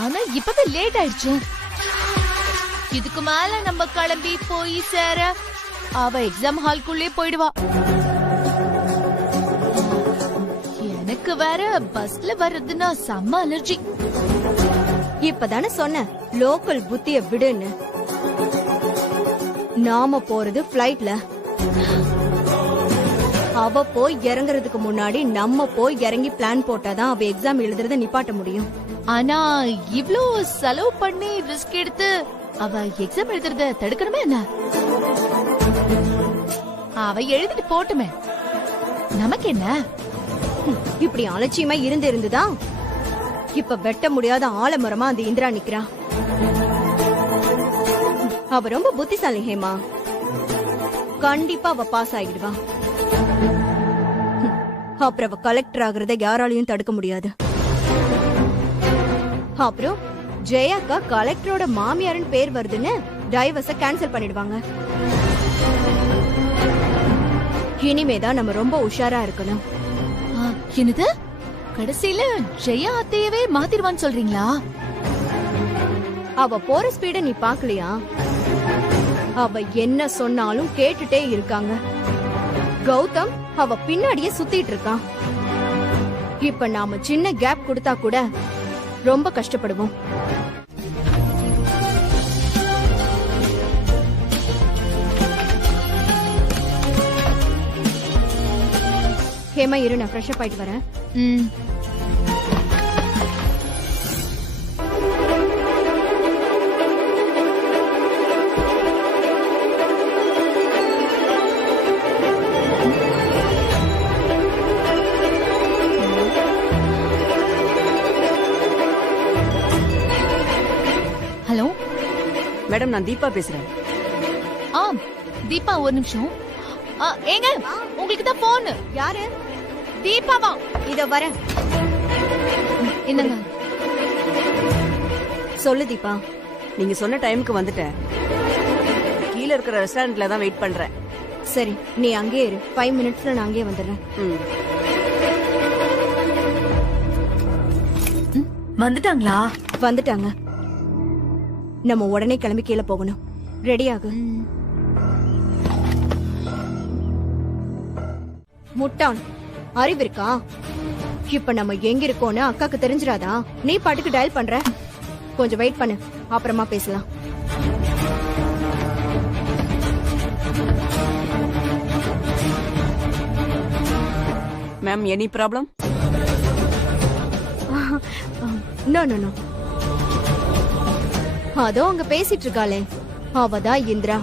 ஆனா இப்பவே லேட் ஆயிடுச்சு. இதுக்கு மேல நம்ம கிளம்பி போய் சேர அவ எக்ஸாம் ஹால்குள்ளே போயிடுவா. எனக்கு வேற பஸ்ல வர்றதுன்னா செம்ம அலர்ஜி. இப்பதானே சொன்ன லோக்கல் புத்திய விடுன்னு. நாம போறது பிளைட்ல. அவ போய் இறங்குறதுக்கு முன்னாடி நம்ம போய் இறங்கி பிளான் போட்டாதான் அவ எக்ஸாம் எழுதுறத நிப்பாட்ட முடியும். ஆனா இவ்ளோ செலவு பண்ணி ரிஸ்க் எடுத்து அவ எக்ஸாம் எழுதுறத தடுக்கணுமே என்ன? அவ எழுதிட்டு போட்டுமே, நமக்கு என்ன? இப்படி அலட்சியமா இருந்துதான் இப்ப வெட்ட முடியாத ஆலமரமா அந்த இந்திரா நிக்கிறா. அவ ரொம்ப புத்திசாலி ஹேமா. கண்டிப்பா அவ பாஸ் ஆகிடுவா. அப்புறம் அவ கலெக்டர் ஆகுறத யாராலையும் தடுக்க முடியாது. அப்புறம் ஜெயாக்கா கலெக்டரோட மாமியாரின் பேர் வருதுன்னு டைவர்ஸ கேன்சல் பண்ணிடுவாங்க. இனிமேதான் நம்ம ரொம்ப உஷாரா இருக்கணும். என்னது, கடைசியில ஜெயா அத்தையவே மாத்திருவான்னு சொல்றீங்களா? அவ போற ஸ்பீட நீ பாக்கலையா? அவ என்ன சொன்னாலும் கேட்டுட்டே இருக்காங்க. கௌதம் அவ பின்னாடியே சுத்திட்டு இருக்கான். இப்ப நாம சின்ன கேப் கொடுத்தா கூட ரொம்ப கஷ்டப்படுவோம். ஹேமா இரு, நான் ஃப்ரெஷ் அப் ஆயிட்டு வரேன். ஹலோ மேடம், நான் தீபா பேசுறேன். ஆம் தீபா, ஒரு நிமிஷம். ஏங்க, உங்களுக்கு தான் போன். யாரு? தீபாவா? இத வரேன். என்னங்க? சொல்லு தீபா. நீங்க சொன்ன டைமுக்கு வந்துட்டேன். கீழ இருக்கிற ரெஸ்டாரண்ட்ல தான் வெயிட் பண்றேன். சரி, நீ அங்கே இரு. 5 மினிட்ஸ்ல நான் அங்கே வந்துடுறேன். வந்துட்டாங்களா? வந்துட்டாங்க. நம்ம உடனே கிளம்பி கீழே போகணும். ரெடி ஆகு. முட்டான், அறிவு இருக்கா? இப்ப நம்ம எங்க இருக்கோம்னு அக்காக்கு தெரிஞ்சிராதா? நீ பாட்டுக்கு டயல் பண்ற. கொஞ்சம் வெயிட் பண்ணு, அப்புறமா பேசலாம். Ma'am, any problem? No no no. அதோ அங்க பேசிட்டு இருக்காளே, அவதான் இந்திரா.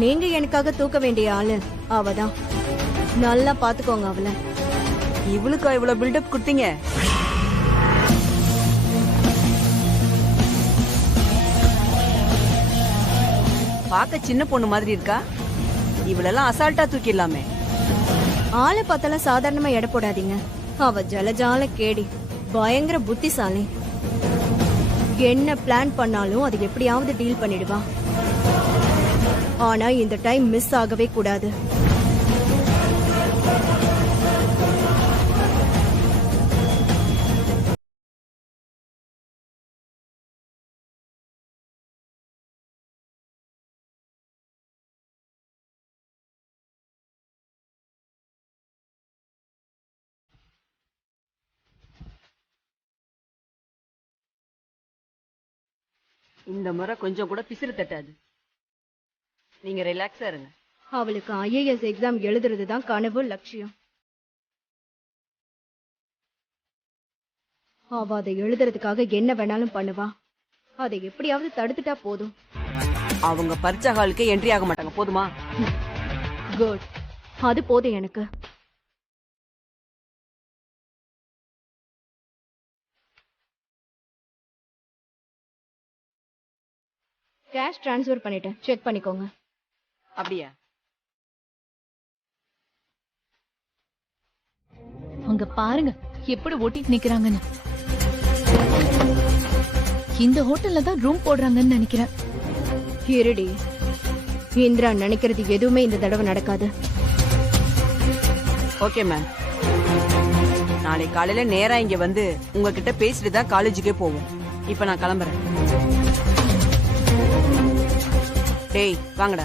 நீங்க எனக்காக தூக்க வேண்டிய ஆளு அவதான். நல்லா பாத்துக்கோங்க அவளை. இவளுக்கா இவ்வளவு பில்டப் கொடுத்தீங்க? பார்க்க சின்ன பொண்ணு மாதிரி இருக்கா. இவளெல்லாம் அசால்ட்டா தூக்கிடலாமே. ஆளை பார்த்தாலும் சாதாரணமா எடை போடாதீங்க. அவ ஜலஜால கேடி, பயங்கர புத்திசாலி. என்ன பிளான் பண்ணாலும் அது எப்படியாவது டீல் பண்ணிடுவா. ஆனா இந்த டைம் மிஸ் ஆகவே கூடாது. இந்த முறை கொஞ்சம் கூட பிசிறு தட்டாது. நீங்க ரிலாக்ஸா இருங்க. அவளுக்கு IAS எக்ஸாம் எழுதுறதுதான் கனவு, லட்சியம். அவ அதை எழுதுறதுக்காக என்ன வேணாலும் பண்ணுவா. அதை எப்படியாவது தடுத்துட்டா போதும். அவங்க பரீட்சை ஹாலுக்கே என்ட்ரி ஆக மாட்டாங்க. போதுமா? குட், அது போதும் எனக்கு. கேஷ் டிரான்ஸ்ஃபர் பண்ணிட்டேன், செக் பண்ணிக்கோங்க. அப்படியா? அங்க பாருங்க எப்படி ஓட்டிட்டு நிக்கிறாங்கன்னு. இந்த ஹோட்டல்ல தான் ரூம் போடுறாங்கன்னு நினைக்கிறேன். இருடி, இந்திரா நினைக்கிறது எதுவுமே இந்த தடவை நடக்காது. ஓகே மேம், நாளை காலையில நேரா இங்க வந்து உங்ககிட்ட பேசிட்டு தான் காலேஜுக்கே போவோம். இப்ப நான் கிளம்புறேன். டேய் வாங்கடா.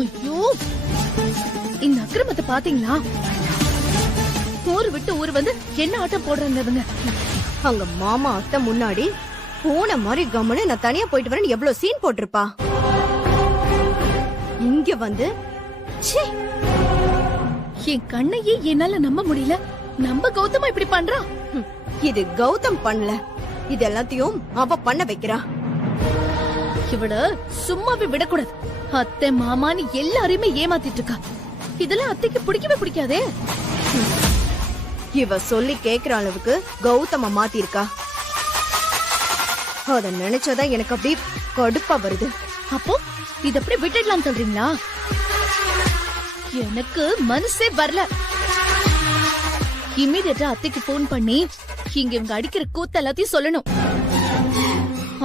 ஐயோ, இந்த அக்கிரமத்தை பாத்தீங்களா? ஊரு விட்டு ஊர் வந்து என்ன ஆட்டம் போடுறாங்க இவங்க. அங்க மாமா அத்தை முன்னாடி போன மாதிரி கம்முன்னு நான் தனியா போயிட்டு வரேன்னு எவ்வளவு சீன் போட்டிருப்பா. இங்க வந்து ச்சே, என் கண்ணையே என்னால நம்ப முடியல. நம்ம கௌதமா இப்படி பண்றா? இது கௌதம் பண்ணல, இது எல்லாத்தையும் அவ பண்ண வைக்கிறா. இவள சும்மாவே விடக்கூடாது. அத்தை மாமான்னு எல்லாரையுமே ஏமாத்திட்டு இருக்கா. இதெல்லாம் அத்தைக்கு பிடிக்கவே பிடிக்காதே. இவ சொல்லி கேக்குற அளவுக்கு கௌதம மாத்திருக்கா. அத நினைச்சதான் எனக்கு அப்படியே கடுப்பா வருது. அப்போ இத அப்படியே விட்டுடலாம் சொல்றீங்களா? எனக்கு மனசே வரல. இமீடியட்டா அத்தைக்கு போன் பண்ணி இங்க இவங்க அடிக்கிற கூத்து எல்லாத்தையும் சொல்லணும்.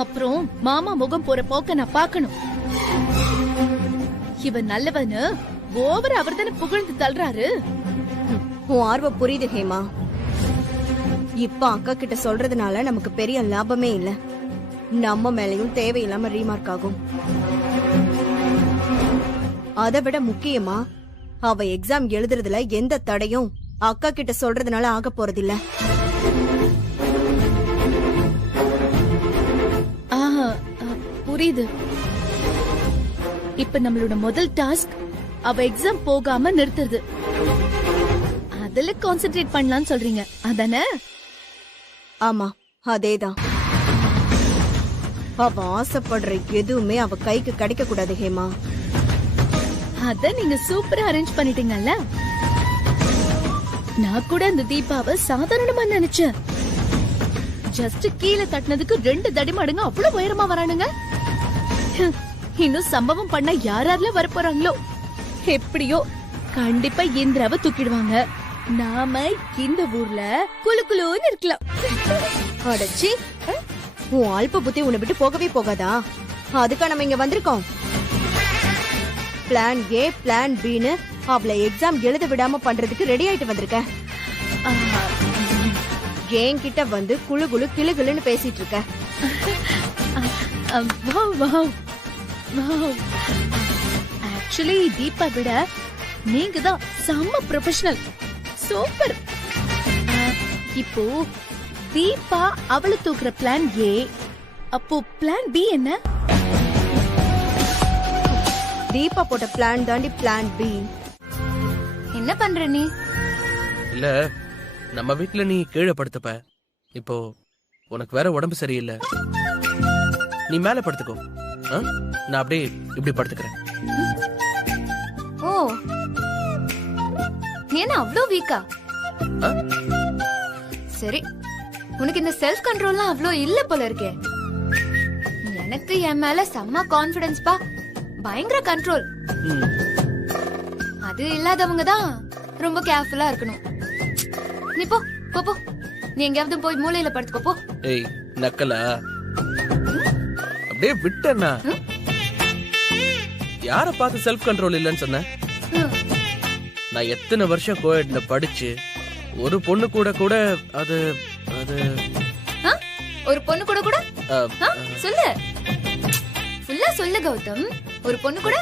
அப்புறம் மாமா முகம் போற போக்க நான் பாக்கணும். இவன் நல்லவனு ஓவர் அவர் தானே புகழ்ந்து தள்ளுறாரு. உன் ஆர்வம் புரியுது ஹேமா. இப்ப அக்கா கிட்ட சொல்றதுனால நமக்கு பெரிய லாபமே இல்ல. நம்ம மேலயும் தேவையில்லாம ரீமார்க் ஆகும். அதை விட முக்கியமா அவ எக்ஸாம் எழுதுறதுல எந்த தடையும் அக்கா கிட்ட சொல்றதுனால ஆக போறதில்ல. புரியுது. இப்ப நம்மளோட முதல் டாஸ்க் அவ எக்ஸாம் போகாம நிறுத்துறது. அதுல கான்சென்ட்ரேட் பண்ணலாம்னு சொல்றீங்க அதானே? ஆமா, அதேதான். அவ ஆசைப்படுற எதுவுமே அவ கைக்கு கிடைக்க கூடாது ஹேமா. அத நீங்க சூப்பரா அரேஞ்ச் பண்ணிட்டீங்கல்ல. நான் கூட அந்த தீபாவை சாதாரணமா நினைச்சேன். ஜஸ்ட் கீழே தட்டினதுக்கு 2 தடிமடங்கு அவ்வளவு உயரமா வரானுங்க. இன்னும் சம்பவம் பண்ண யாரெல்லாம் வரப்போறாங்களோ. எப்படியோ கண்டிப்பா இந்திராவை தூக்கிடுவாங்க. நாம இந்த ஊர்ல குளு குளுன்னு இருக்கலாம். அடச்சி, உன் அல்ப புத்தி உன்னை விட்டு போகவே போகாதா? அதுக்கா நம்ம இங்க வந்திருக்கோம். பிளான் ஏ பிளான் பின்னு அவளை எக்ஸாம் எழுத விடாம பண்றதுக்கு ரெடி ஆயிட்டு வந்திருக்க. என்கிட்ட வந்து குளு குளு கிளு கிளுன்னு பேசிட்டு இருக்க. ஆக்சுவலி தீபா விட நீங்க தான் செம்ம ப்ரொஃபஷனல். சூப்பர். இப்போ தீபா அவளை தூக்குற பிளான் ஏ, அப்போ பிளான் பி என்ன? தீபா போட்ட பிளான் தாண்டி பிளான் பி. என்ன பண்ற நீ? இல்ல, நம்ம வீட்டுல நீ கீழே படுத்துப்ப. இப்போ உனக்கு வேற உடம்பு சரியில்லை, நீ மேல படுத்துக்கோ. நான் அப்படியே இப்படி படுத்துக்கிறேன். ஓ, நீ என்ன அவ்வளோ வீக்கா? சரி, உனக்கு இந்த செல்ஃப் கண்ட்ரோல்லாம் அவ்வளோ இல்ல போல இருக்கே. எனக்கு என் மேல செம்ம கான்பிடன்ஸ் பா, பயங்கர கண்ட்ரோல். அது இல்லாதவங்க தான் ரொம்ப கேர்ஃபுல்லா இருக்கணும். நீ போ போ போ, நீ எங்கேயாவது போய் மூலையில படுத்துக்கோ போ. ஏய் நக்கலா, அப்படியே விட்டேன்னா யார பார்த்து செல்ஃப் கண்ட்ரோல் இல்லைன்னு சொன்ன? நான் எத்தனை வருஷம் கோயட்ல படிச்சு ஒரு பொண்ணு கூட கூட அது அது ஒரு பொண்ணு கூட கூட சொல்லு, ஃபுல்லா சொல்லு கௌதம். ஒரு பொண்ணு கூட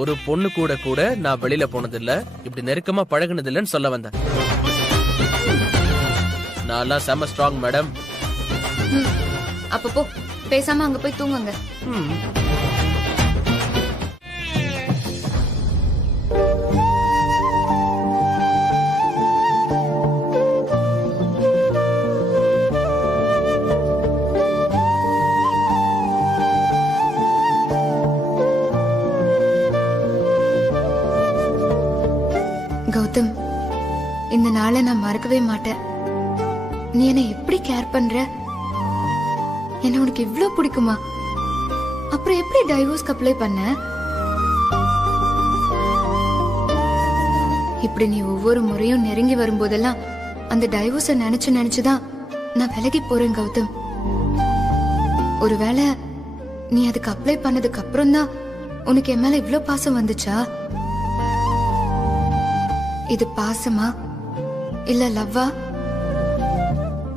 ஒரு பொண்ணு கூட கூட நான் வெளியில போனதில்ல, இப்படி நெருக்கமா பழகுனது இல்லைன்னு சொல்ல வந்தேன். நான் செம்ம ஸ்ட்ராங் மேடம். அப்ப போ, பேசாம அங்க போய் தூங்குங்க. கௌதம், இந்த நாளை நான் மறக்கவே மாட்டேன். நீ என்ன எப்படி கேர் பண்ற? என்ன உனக்கு இவ்ளோ பிடிக்குமா? அப்புறம் எப்படி டைவோர்ஸ்க்கு அப்ளை பண்ண? இப்படி நீ ஒவ்வொரு முறையும் நெருங்கி வரும்போதெல்லாம் அந்த டைவோர்ஸ நினைச்சு நினைச்சுதான் நான் விலகி போறேன் கௌதம். ஒருவேளை நீ அதுக்கு அப்ளை பண்ணதுக்கு அப்புறம் தான் உனக்கு என் மேல இவ்ளோ பாசம் வந்துச்சா? இது பாசமா இல்ல லவ்வா?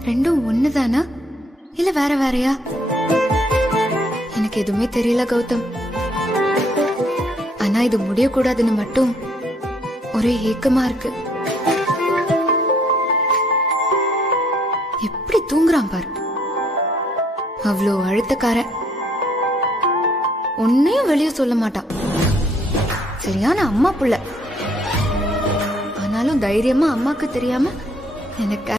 ரெண்டும் ஒண்ணுதானா இல்ல வேற வேறையா? எனக்கு எதுவுமே தெரியல கௌதம். ஆனா இது முடியக்கூடாதுன்னு மட்டும் ஒரே ஏக்கமா இருக்கு. எப்படி தூங்குறான் பாரு. அவ்வளோ அழுத்தக்கார, ஒன்னையும் வெளியே சொல்ல மாட்டான். சரியான அம்மா புள்ள. ஆனாலும் தைரியமா அம்மாக்கு தெரியாம எனக்கு